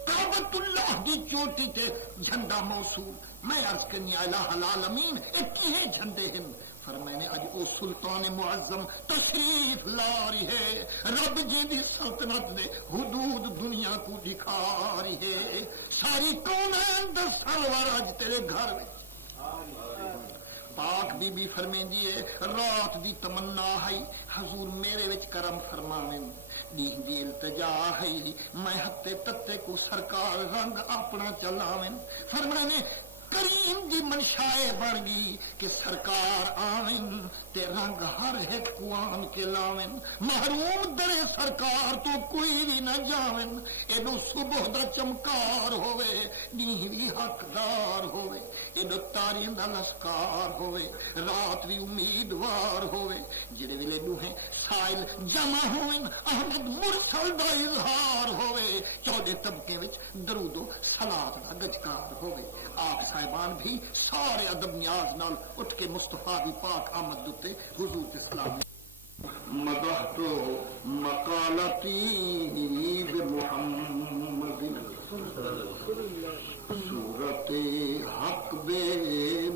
کعبۃ اللہ دی چوٹی تے جھنڈا موصول میں عرض کرنی الہ العالمین ایک ہی جھنڈے ہیں فرمائنے اج او سلطان معظم تشریف لاری ہے رب جی دی سلطنت دے حدود دنیا کو دکھا رہی ہے ساری کونین دا سرور اج تیرے گھر میں پاک بی بی فرمیندی ہے رات دی تمنا ہے حضور میرے وچ کرم فرماویں دین دی التجا ہے میں ہتے تتے کو سرکار رنگ اپنا چلاویں فرمانے کریم دی منشائے بن گئی کہ سرکار آوین تے رنگ ہر ایک کوان کے لاوین، محروم در سرکار تو کوئی بھی نہ جاوین، ایڈو صبح دا چمکار ہوئے، نیہ بھی حقدار ہوئے، ایڈو تاریاں دا لسکار ہوئے، رات بھی امیدوار ہوئے، جڑے ویلے دوہیں سائل جمع ہوئن احمد مرسل دا اظہار ہوئے، چودے طبقے وچ درود و صلاۃ دا گجکار ہوئے۔ آپ صاحبان بھی سارے ادب نیاز نال اٹھ کے مصطفیٰ دی پاک آمد دتے حضور کے سلام مدحت مقالتی بمحمد صورت حق بے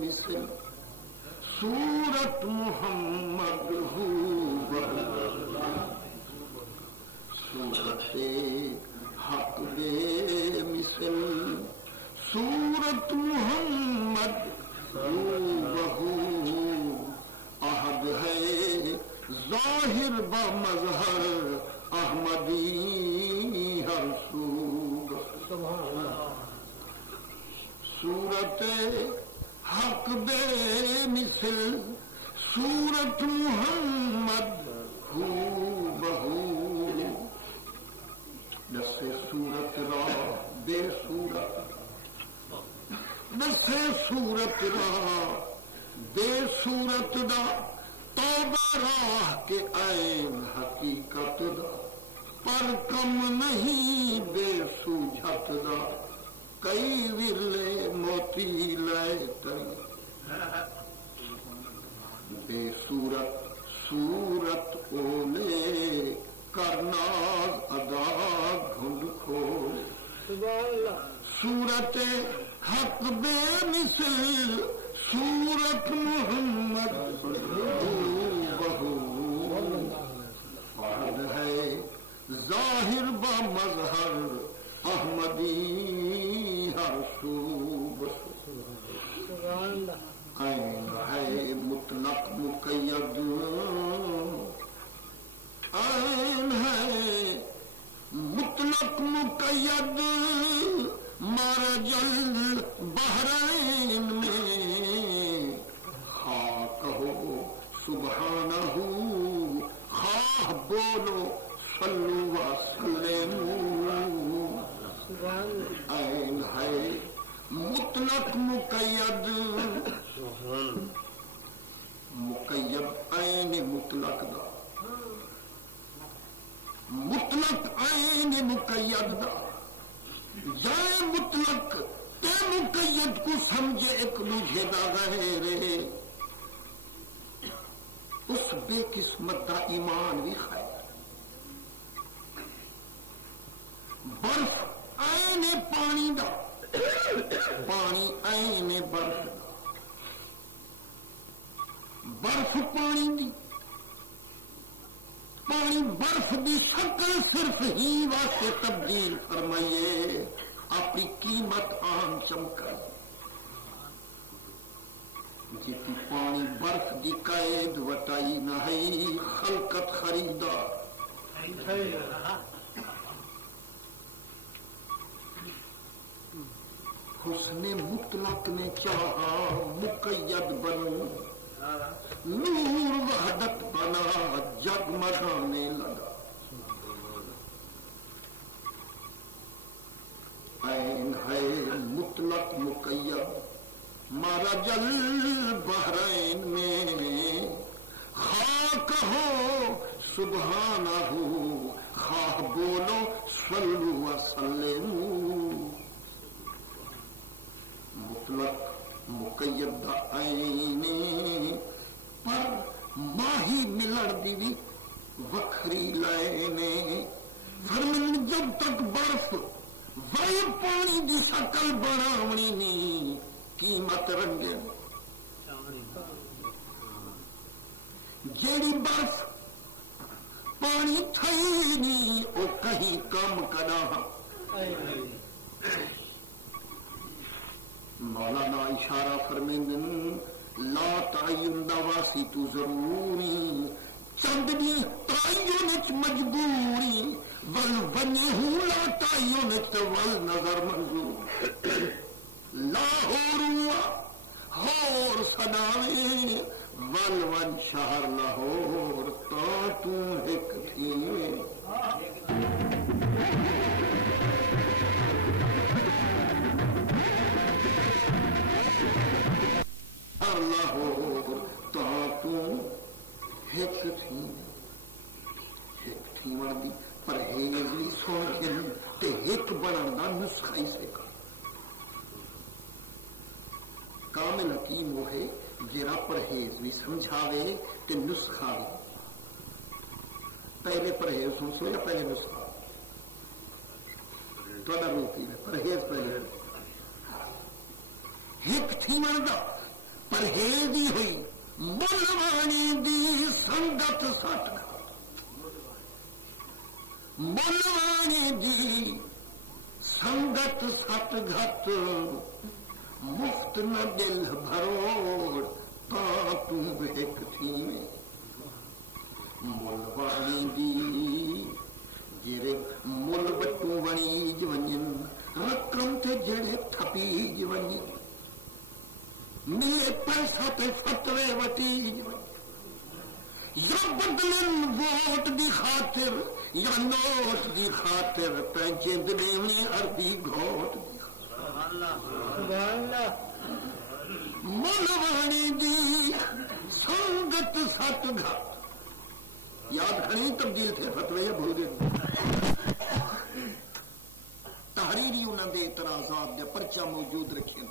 مثل صورت محمد ہو صورت حق بے مثل صورت محمد بہو احد ہے ظاہر با مظہر احمدی ہر صورت حق بے مثل صورت محمد ہو بہو جیسے صورت را بے صورت نسے صورت راہ بے صورت دا توبہ راہ کے عین حقیقت دا پر کم نہیں بے سوجھت دا کئی ورلے موتی لائے تئی بے صورت صورت اولے کرناز ادا گھنڈ کھول صورت حق بے مثل صورت محمد بہو فرد ہے ظاہر با مظہر احمدی ہر صوب عین ہے مطلق مقید عین ہے مطلق مقید مرجل بحرین میں خواہ کہو سبحانہ خواہ بولو صلو وسلموا عین ہے مطلق مقید مقید عین مطلق دا مطلق عین مقید دا جائے مطلق تے مقید کو سمجھے ایک دوجھے دا غیرے اس بے قسمت دا ایمان بھی خیر برف عین پانی دا پانی عین برف دا برف پانی دی پانی برف دی شکل صرف ہی واسطے تبدیل فرمائیے اپنی قیمت عام چمکر جیتی پانی برف دی قید وٹائی نہ ہے خلقت خریدا حسن مطلق نے چاہا مقید بنوں نور وحدت بنا جگمگانے لگا عین ہے مطلق مقید مرجل بحرین میں خواہ کہو سبحانہ خواہ بولو صلو وسلموا مطلق مقید دا عین پر ماہی ملن دی بھی وکھری لائنے فرمن جب تک برف وہی پانی دی شکل بناونی نہیں قیمت رنگے جیڑی برف پانی تھئی نہیں او کہیں کم کنا مولانا اشارہ فرمیندن لا تعین دواسی تو ضروری چندنی تعین اچ مجبوری ول بنی ہوں لا تعین اچ ول نظر منظور لاہور شہر لاہور تا تو ایک تھی لاہور تا تو ایک تھی وردی پرہیز بھی سن کے تے ایک بنن دا نسخہ ہی سے کامل حکیم وہ ہے جرا پرہیز بھی سمجھاوے تے نسخہ بھی پہلے پرہیز سو یا پہلے نسخہ تھوڑا روکی ہے پرہیز پہلے ایک تھی مردا پرہیز ہی ہوئی ملوانی دی سنگت سٹ ملوانی دی سنگت سٹ گھت مفت نہ دل بھروڑ تا تو ایک تھی ملوانی دی جڑے مل بٹو بنی ونجن رقم تے جڑے تھپی ونجن ملے پیسہ تے فتوے وٹی یا بدلن ووٹ دی خاطر یا نوٹ دی خاطر پینچے دلیویں عربی گھوٹ دی ملوانی دی سنگت سٹ گھات یاد کھڑی تبدیل تھے فتوے یا بھول گئے تحریری انہوں نے اعتراضات دے پرچہ موجود رکھے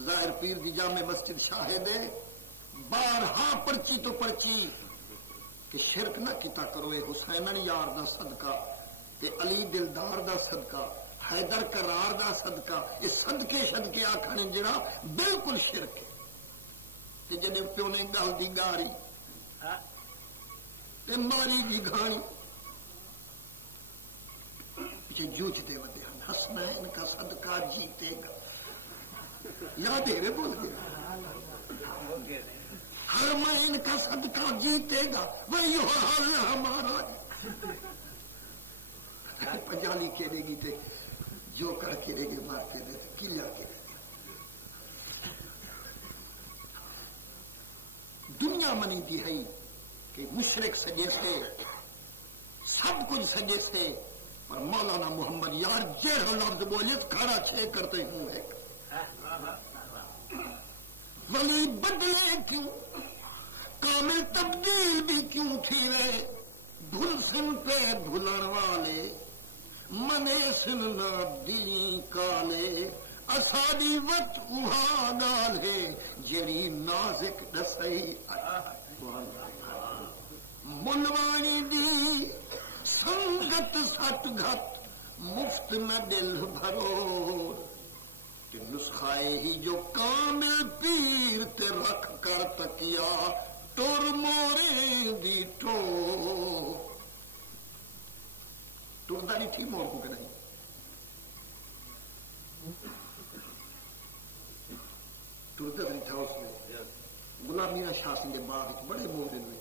ظاہر پیر دی جامع مسجد شاہد بارہا پرچی تو پرچی کہ شرک نہ کیتا کرو اے حسینن یار دا صدقہ تے علی دلدار دا صدقہ حیدر کرار دا صدقہ یہ صدقے شدقے آکھنے جڑا بالکل شرک ہے تے جنے پیو نے گل دی گاری تے ماری دی گھانی پیچھے جوچ دے ودے حسنین کا صدقہ جیتے گا یاد ہے بول گیا حرمین کا صدقہ جیتے گا وہی حال ہمارا پنجالی کہے گی تے جو کر کے رہے گے مارتے دے کلیا کے دنیا منی دی ہے کہ مشرق سجے سے سب کچھ سجے سے پر مولانا محمد یار جہر لفظ بولے کھڑا چھے کرتے ہوں ایک ولی بدلے کیوں کامل تبدیل بھی کیوں تھی رہے بھول سن پہ بھولن والے منے سن نہ دلی کالے اسادی وقت اوہا گال ہے جری نازک دسئی ملوانی دی سنگت سٹ گھت مفت نہ دل بھرو نسخائے ہی جو کامل پیر تے رکھ کر تکیا ٹور مورے دی ٹو ٹردا نہیں تھی مور کو کہ نہیں ٹردا نہیں تھا اس میں غلام میاں شاہ سنگھ کے باغ بڑے مور دن میں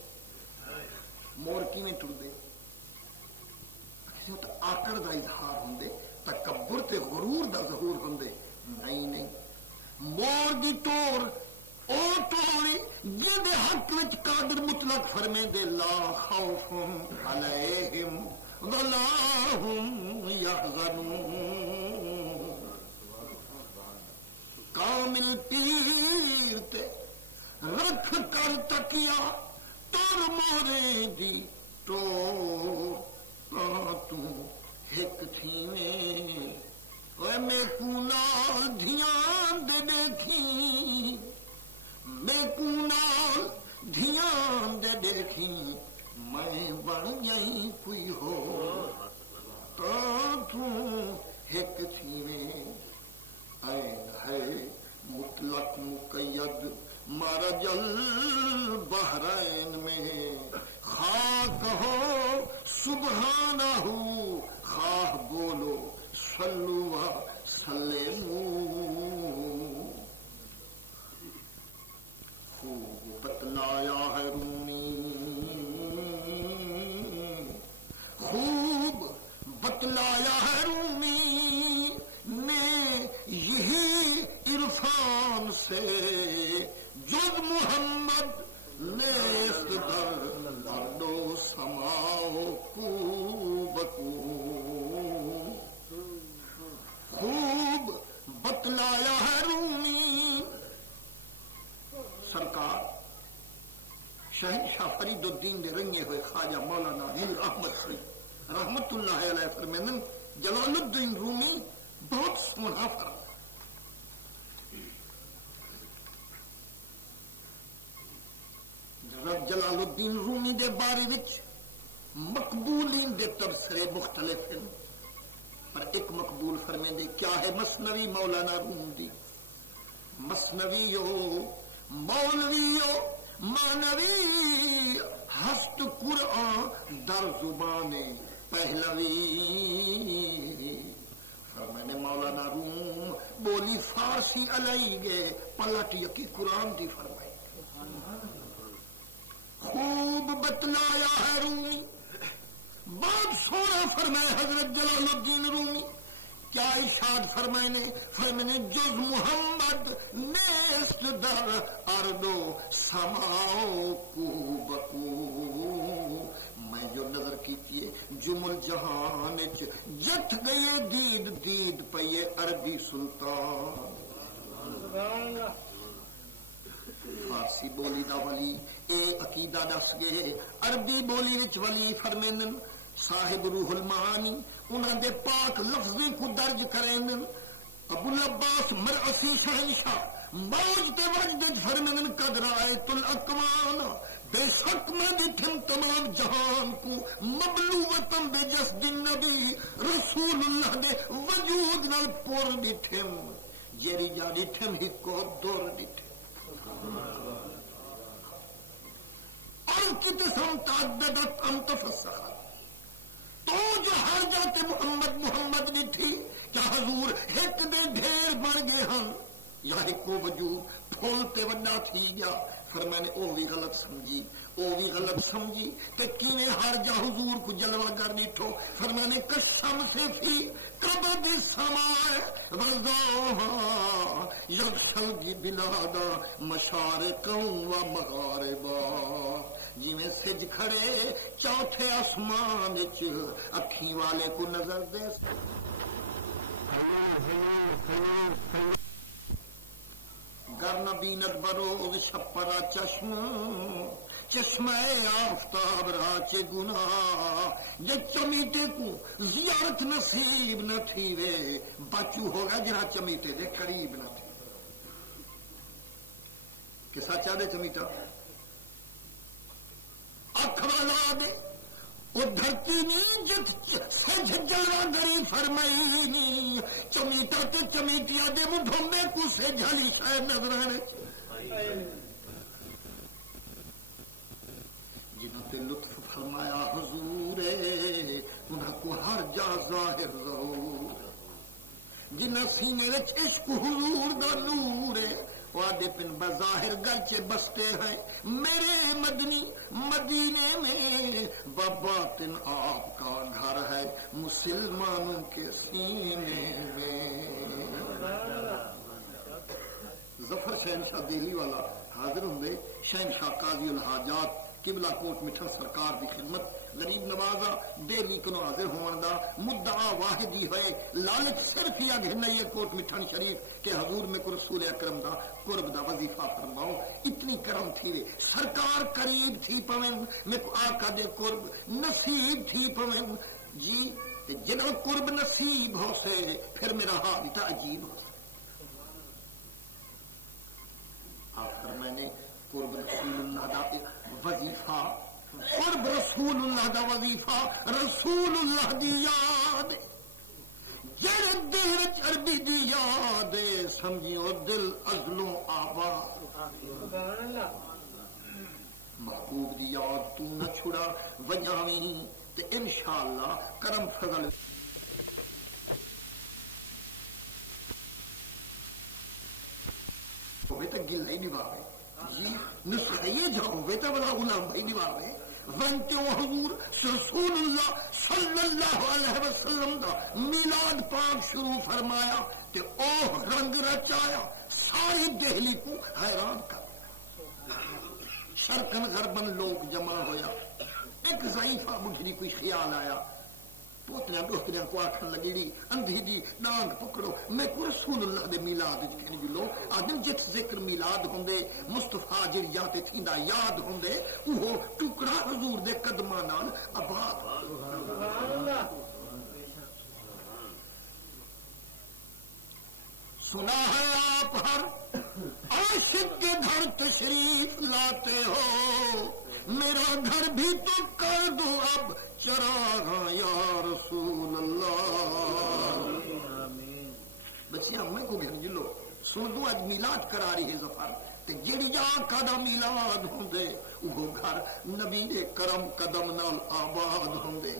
مور کیویں ٹردے آکڑ دا اظہار ہوندے تکبر تے غرور دا ظہور ہوندے نہیں مور دی ٹور او ٹوری جدے حق وچ قادر مطلق فرمے دے لا خوف علیہم ولا هم يحزنون کامل پیر تے رکھ کر تکیا تور مورے دی ٹور تو ایک تھیویں میں کونال دھیان دے دیکھی میں کونال دھیان دے دیکھی میں بن جئی کوئی ہو تو ایک تھیویں این ہے مطلق مقید مرج البحرین میں خواہ کہو سبحانہ خواہ بولو صلو وسلمو خوب بتلایا ہے رومی خوب بتلایا ہے رومی نے یہی عرفان سے جد محمد نے فرید الدین دے رنگے ہوئے خواجہ مولانا میر احمد شریف رحمت اللہ علیہ فرمائیں جلال الدین رومی بہت سونا فرق جلال الدین رومی دے بارے وچ مقبولین دے تبصرے مختلف ہیں پر ایک مقبول فرمائیں دے کیا ہے مثنوی مولانا روم دی مثنویو مولویو مانوی ہست قرآن در زبان پہلوی فرمائنے مولانا روم بولی فارسی علیہ گے پلٹ یکی قرآن دی فرمائی خوب بتلایا ہے رومی بہت سونا فرمائے حضرت جلال الدین رومی کیا ارشاد فرمائنے جز محمد نیست در اردو سماؤ کو بکو میں جو نظر کیجیے جمل جہان جت گئے دید پئیے عربی سلطان فارسی بولی دا ولی اے عقیدہ دس گئے عربی بولی وچ ولی فرمائن صاحب روح المعانی انہاں دے پاک لفظیں کو درج کریں ابو العباس مرعسی شہنشاہ موج تے وجد فرمائن قد رأیت الاکوان بے شک میں دیکھن تمام جہان کو مبلوغتاً بے جسد النبی رسول اللہ دے وجود نال پور دیٹھم جیری جا دیٹھم ہی کو دور دیٹھم اور کتسم تعددت انتفسخت تو جو ہر جاتے محمد محمد نہیں تھی کیا حضور ایک دے ڈھیر بن گئے ہم یا ایک کو وجود پھولتے وڈا تھی گیا فرمانے او بھی غلط سمجھی کہ کینے ہر جا حضور کو جلوہ گر نیٹھو فرمانے قسم سے فی قبض سمائے وضاہا یغشلگی بلادا مشارقوں و مغاربا جی میں سج کھڑے چوتھے آسمان اکھی والے کو نظر دے گر نبینت بروز شپرا چشمہ آفتاب راچے گناہ یہ چمیتے کو زیارت نصیب نہ تھی وے بچو ہوگا جہاں چمیتے دے قریب نہ تھی کسا چاہ دے چمیتا اکھوالا دے وہ دھرتی نہیں جت سج جلوہ گری فرمائی نہیں چمیتا تے چمیتیا دے وہ دھومے کو سے جھلی شاید نظر آنے جنہوں تے لطف فرمایا حضور انہوں کو ہر جا ظاہر ضرور جنہوں سینے وچ عشق حضور دا نور وعدے پن بظاہر گلچے بستے ہیں میرے مدنی مدینے میں بباطن آپ کا گھر ہے مسلمانوں کے سینے میں ظفر شہنشاہ دہلی والا حاضر ہوں گے شہنشاہ قاضی الحاجات قبلہ کوٹ مٹھن سرکار دی خدمت غریب نوازا دہلی کنو حاضر ہونے دا مدعا واحدی ہوئے لالچ صرف یا گھرنائی کوٹ مٹھن شریف کہ حضور میں کو رسول اکرم دا قرب دا وظیفہ فرماؤ اتنی کرم تھی وے سرکار قریب تھی پوین میں کو آقا دے قرب نصیب تھی پوین جی جنہوں قرب نصیب ہو سے پھر میرا حال تا عجیب ہو سے آپ فرمائنے قرب رسول اللہ دا وظیفہ قرب رسول اللہ دا وظیفہ رسول اللہ دی یاد جڑے دل عربی دی یاد سمجھیو دل ازلوں آباد محبوب دی یاد تو نہ چھڑا وجاویں تے انشاءاللہ کرم فضل ہوئے تو گل نہیں نبھاوے جی نسخہ یہ جاؤ ہوئے تو بلا غلام بھائی نبھاوے ونتے و حضور رسول اللہ صلی اللہ علیہ وسلم دا میلاد پاک شروع فرمایا تے اوہ رنگ رچایا ساری دہلی کو حیران کر شرقن غربن لوگ جمع ہویا ایک ضعیفہ مجھری کوئی خیال آیا پوتیاں دوستیاں کو آکھن لگی دی اندھی دی ڈانگ پکڑو میں کو رسول اللہ دے میلاد وچ کہن جلو آدم جت ذکر میلاد ہوندے مصطفیٰ جڑی جاتے تھیندا یاد ہوندے وہ ٹکڑا حضور دے قدماں نال آباد سبحان اللہ سنا ہے آپ ہر عاشق کے گھر تشریف لاتے ہو میرا گھر بھی تو کر دو اب چراغ یا رسول اللہ بچیاں میں کو گھن جلو سن دو اج میلاد کرا رہی ہے ظفر تے جڑی جا قدم میلاد ہوندے وہ گھر نبی دے کرم قدم نال آباد ہوندے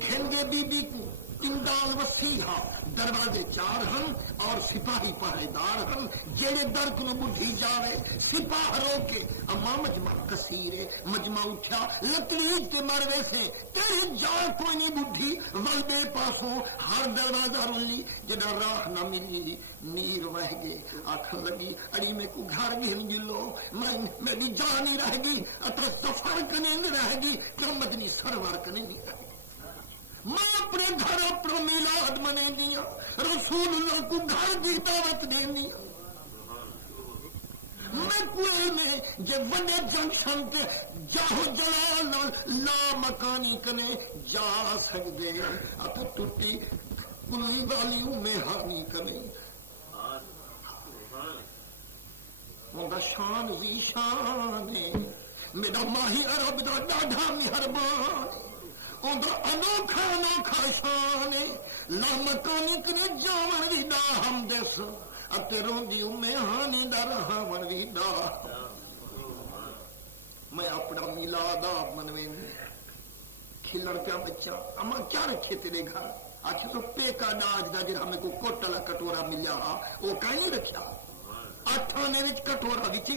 گھن گے بی بی کو تندال وسیحا دروازے 4 ہن اور سپاہی پہرے دار ہن جڑے در کو بڈھی جاوے سپاہ رو کے اما مجمع کثیرے مجمع اٹھا لکڑی تے مروے سے تیری جان کوئی نہیں بڈھی ولدے پاسوں ہر دروازہ رلی جڑا راہ نہ ملی نیر وہ گئے آکھن لگی اڑی میں کو گھر گھن جلو میری جان ہی رہ گئی اتا سفر کنے رہ گئی کہ مدنی سرور کنے نہیں رہ گئی میں اپنے گھر اپنا میلاد منے دیا رسول اللہ کو گھر کی دعوت دے دیا میں کوئی میں جے وڈے جنکشن تے جاہو جلال لا مکانی کنے جا سکدے اپ ٹوٹی کلی والی مہانی کنے اوندا شان زی شان میرا ماہی عرب دا ڈاڈا مہربان انوکھا انوکھا شان لا مکانی کنے جاون وی دا ہم دس اتے روندی ہانی دا رہاون وی دا میں اپنا میلاد منویں کھلڑ پیا بچہ اما کیا رکھے تیرے گھر اچھا تو پیکا ڈاج دا جڑا ہمیں کو کوٹلا کٹورا ملیا وہ کہیں رکھیا 8 آنے وچ کٹورا وچ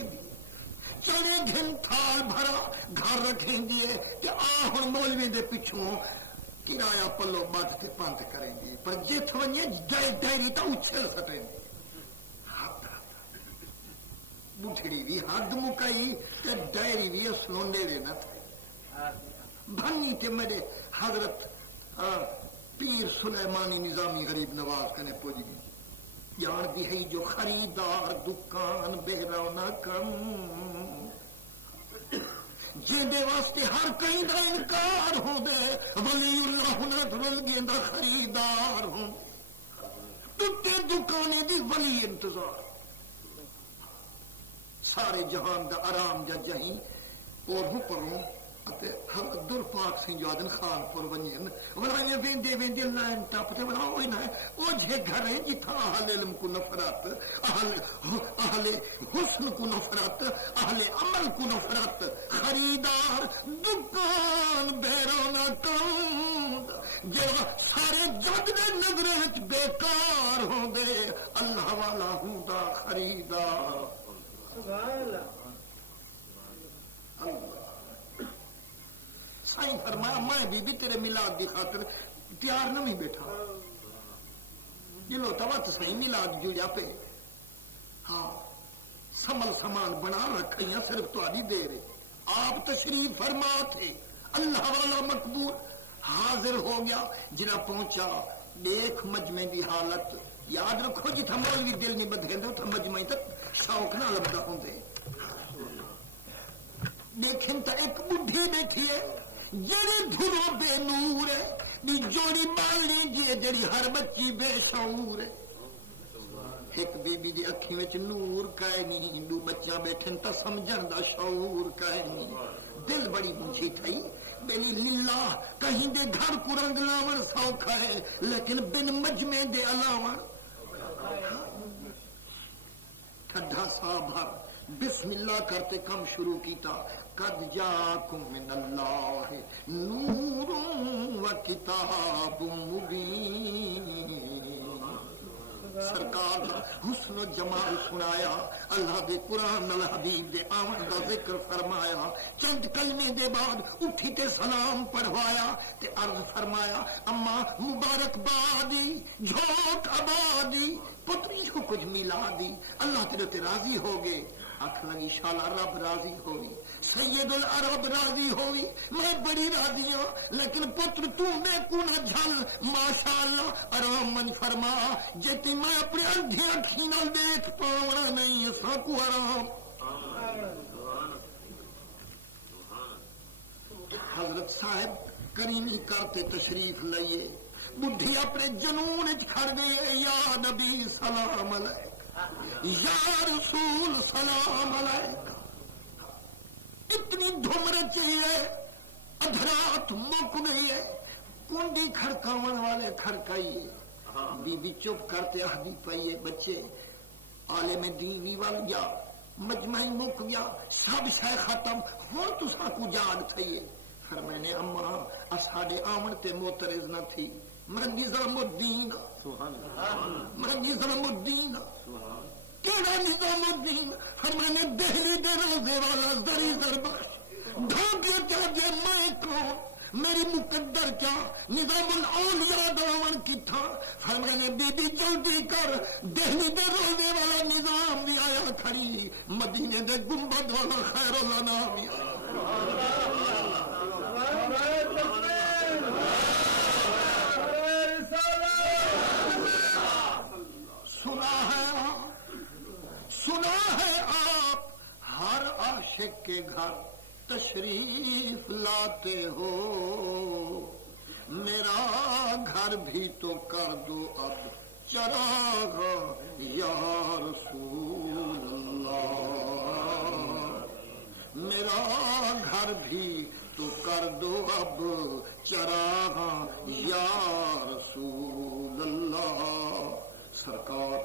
چڑے گھن تھال بھرا گھر رکھیں دیے کہ آہن مولوی دے پچھوں کرایہ پلو بات کے پانت کریں دیے پر جت ونجے ڈائری تا اچھل سٹیں دیے بٹھڑی بھی حد مکئی کہ ڈائری بھی سنوندے دے نہ تھے بھنی تے میرے حضرت پیر سلیمانی نظامی غریب نواز کنے پوجی گئی جان دی ہے جو خریدار دکان بے رونقم جیندے واسطے ہر کہیں دا انکار ہوں دے ولی اللہ نت ول گیندا خریدار ہوں ٹوٹے دکانے دی ولی انتظار سارے جہان دا آرام جا جہیں اور ہوں پروں در پاک سنگھ جوادن خان پور ونین ولائیں ویندے ویندے لائن ٹاپتے ولا ہوئی نہ او جے گھر ہے جتھا اہل علم کو نفرت اہل حسن کو نفرت اہل عمل کو نفرت خریدار دکان بیرون کم جو سارے جگ دے نظر وچ بیکار ہوندے اللہ والا ہوندا خریدار سبحان اللہ اللہ سائیں فرمایا میں بھی تیرے میلاد دی خاطر تیار نہیں بیٹھا جلو توت سائیں میلاد جڑیا پہ ہاں سمل سامان بنا رکھیاں صرف تہاڈی دیر ہے آپ تشریف فرما تھے اللہ والا مقبول حاضر ہو گیا جنا پہنچا دیکھ مجمع دی حالت یاد رکھو جتھا مولوی دل نہیں بدھیندا تھا مجمع تک شوق نہ لبدا ہوندے دیکھیں تا ایک بڈھی بیٹھی ہے جڑی دھرو بے نور ہے دی جوڑی مالنی جی جڑی ہر بچی بے شعور ہے ایک بی بی دی اکھیں وچ نور کائے نہیں دو بچہ بیٹھن تا سمجھن دا شعور کائے نہیں دل بڑی مجھی تھئی بلی للہ کہیں دے گھر کو رنگ لاور سوکھا ہے لیکن بن مجمع دے علاوہ ٹھڈا سا بھر بسم اللہ کرتے کم شروع کیتا قد جاکم من اللہ نور و کتاب مبین سرکار حسن و جمال سنایا اللہ دے قرآن نال حبیب دے آمد دا ذکر فرمایا چند کلمے دے بعد اٹھی تے سلام پڑھوایا تے عرض فرمایا اما مبارک بادی جھوٹ آبادی پتری کو کچھ ملا دی اللہ تیرے تے راضی ہو گئے آخ لگی شالا رب راضی ہوئی، سید العرب راضی ہوئی، میں بڑی راضی ہوں، لیکن پتر تو میں کو نہ جھل ماشاءاللہ آرام من فرما جیتی میں اپنے اندھی اکھی نال دیکھ پاونا نہیں سا کو آرام۔ حضرت صاحب کریمی کرتے تشریف لائیے، بڈھی اپنے جنون کھڑ گئے، یا نبی سلام علیک، یا رسول سلام علیک۔ اتنی دھمر چاہیے، ادھرات مک گئی ہے، کنڈی کھڑکاون والے کھڑکائیے، بی بی چپ کرتے آدھی پائیے، بچے عالم دینی وال گیا، مجمعی مک گیا، سب شے ختم، ہوں تساں کو جاگ تھئیے۔ پھر میں نے اما اساڈے آمن تے معترض نہ تھی، میں نظام الدین، میں نظام الدین، کیڑا نظام الدین؟ پھر میں نے دہلی دے روزے والا زری زربخش ڈھانکے چاہجے میں کون، میری مقدر کیا نظام الاولیاء داون کی تھا۔ پھر میں نے بی بی جلدی کر، دہلی دے روزے والا نظام بھی آیا کھڑی، مدینے دے گنبد والا خیر الانام بھی آیا۔ سنا ہے آپ ہر عاشق کے گھر تشریف لاتے ہو، میرا گھر بھی تو کر دو اب چراغ یا رسول اللہ، میرا گھر بھی تو کر دو اب چراغ یا رسول اللہ۔ سرکار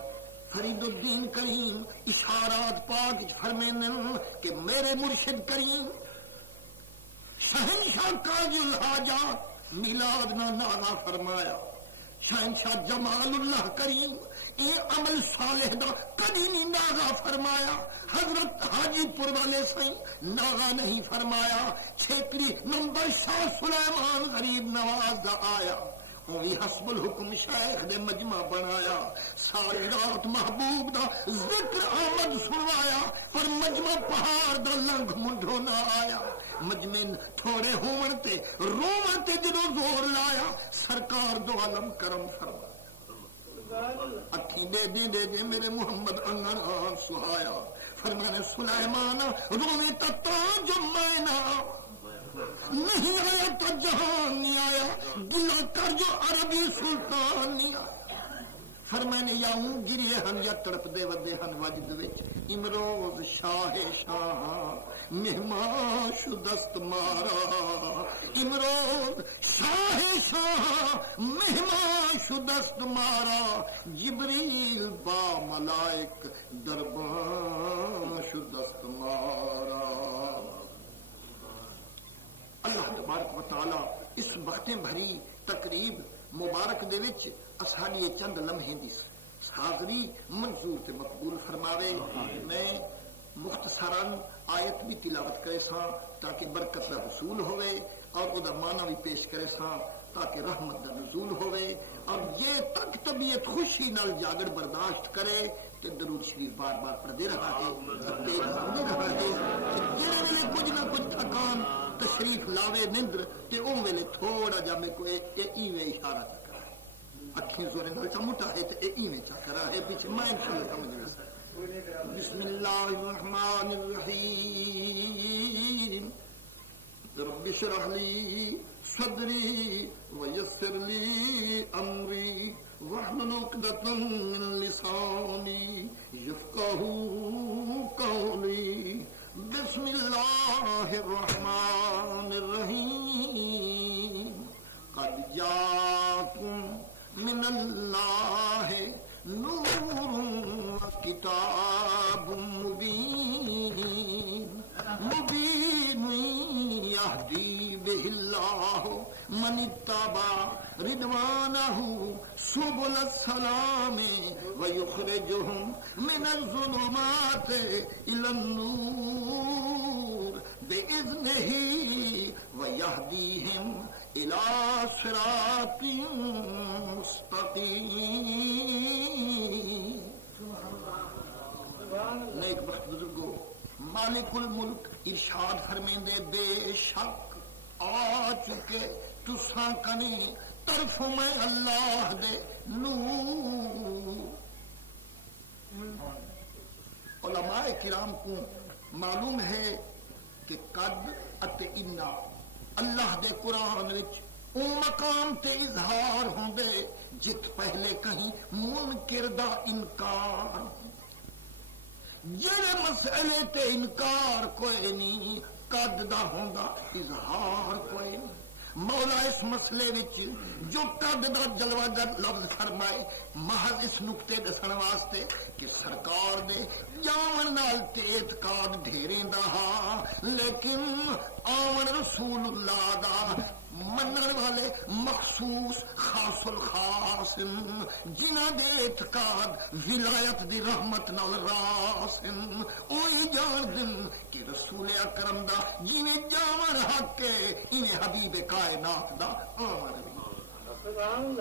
فرید الدین کریم اشارات پاک فرمائیں کہ میرے مرشد کریم شہنشاہ قاضی الحاجات میلاد نہ ناغا فرمایا، شہنشاہ جمال اللہ کریم یہ عمل صالح دا کبھی نہیں ناغا فرمایا، حضرت حاجی پور والے سے ناغا نہیں فرمایا، چھیکری نمبر شاہ سلیمان غریب نواز دا آیا، وہی حسب الحکم شیخ دے مجمع بنایا، ساری رات محبوب دا ذکر آمد سنوایا، پر مجمع پہاڑ دا لنگ منڈو نہ آیا، مجمع تھوڑے ہون تے رومن تے جدو زور لایا، سرکار دو عالم کرم فرما اکھی دے دے میرے محمد انگن آن سہایا، فرمانے سلیمان روے تا جو میں نہ نہیں آیا تو جہان نہیں آیا، گلا کر جو عربی سلطان نہیں آیا۔ فرمانے یا ہوں گریے ہن یا تڑپ دے ودے ہن وجد وچ، امروز شاہ شاہ مہمان شدست مارا، امروز شاہ شاہ مہمان شدست مارا، جبریل با ملائک دربان شدست مارا۔ اللہ تبارک و تعالی اس وقتیں بھری تقریب مبارک دے وچ اساڈی چند لمحے دی حاضری منظور تے مقبول فرماوے۔ میں مختصراً آیت بھی تلاوت کرے ساں تاکہ برکت دا حصول ہوئے، اور او دا معنی بھی پیش کرے ساں تاکہ رحمت دا نزول ہوئے، اور یہ تک طبیعت خوشی نال جاگر برداشت کرے تے درود شریف بار بار پڑھتے رہا ہے، جڑے ویلے کچھ نہ کچھ تھکان تشریف لاوے نندر تے او ویلے تھوڑا جا میں کوئی ایویں اشارہ چکرا ہے، اکھیں زورے نال چمٹا ہے تے ایویں چکرا ہے، پیچھے میں انشاءاللہ سمجھ گیا۔ بسم اللہ الرحمن الرحیم، رب اشرح لی صدری ویسر لی امری واحلل عقدۃ من لسانی یفقہوا قولی۔ بسم اللہ الرحمن الرحیم، قد جاءکم من اللہ نور کتاب مبین، مبین یہدی بہ اللہ من اتبع رضوانہ سبل السلام ویخرجہم من الظلمات الی النور بإذنہ ویہدیہم الی صراط مستقیم۔ ایک وقت بزرگو مالک الملک ارشاد فرمیندے بے شک آ چکے تساں کنی طرف میں اللہ دے نور. علماء کرام کو معلوم ہے کہ قد اتے انا اللہ دے قرآن وچ او مقام تے اظہار ہوندے جت پہلے کہیں منکر دا انکار جڑے مسئلے تے انکار کوئی نہیں قد دا ہوندا اظہار کوئی نہیں. مولا اس مسئلے وچ جو قد دا جلوہ گر لفظ فرمائے محض اس نقطے دسن واسطے کہ سرکار دے جاون نال تے اعتقاد ڈھیریں دا لیکن آمن رسول اللہ دا منن والے مخصوص خاص الخاص جنہ دے اعتقاد ولایت دی رحمت نال راس اوہی جان دن کہ رسول اکرم دا جنہیں جاون حق کے انہیں حبیب کائنات دا آمن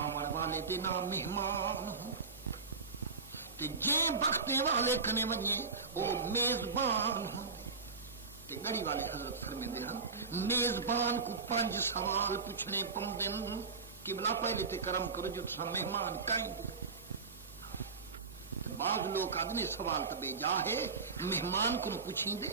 آمن والے دے نام مہمان ہوں جے بختے والے کنے ونجے وہ میزبان ہوں. گڑی والے حضرت فرمیندے ہیں میزبان کو 5 سوال پوچھنے پوندے کہ بلا پہلے تے کرم کرو جو تساں مہمان کائیں. بعض لوگ آدھنے سوال تو بے جا ہے مہمان کو پوچھیں دے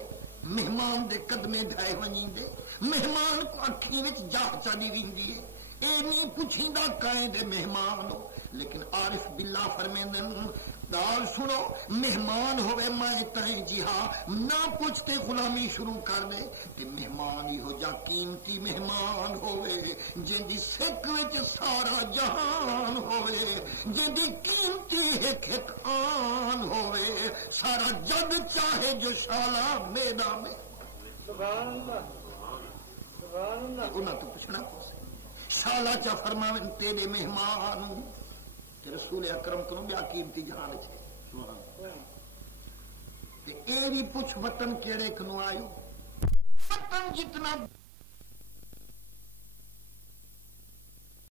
مہمان دے قدمے ڈھائے ونجیں دے مہمان کو اکھیں وچ جاہ چالی ویندی ہے اے نہیں پوچھیں دا کائیں دے مہمان ہو. لیکن عارف باللہ فرمیندے دال سنو مہمان ہوئے میں تہیں جہاں نہ پوچھتے غلامی شروع کر دے کہ مہمان ہی ہو جا قیمتی مہمان ہوئے جن دی سکھ وچ سارا جہان ہوئے جن دی قیمتی ایک آن ہوئے سارا جگ چاہے جو شالا میدہ میں. سبحان اللہ سبحان اللہ. انہاں تو پوچھنا کو شالا چا فرماویں تیرے مہمان رسول اکرم کو بیا قیمتی جہان چھے اے بھی پوچھ وطن کیڑے کنو آئیو وطن جتنا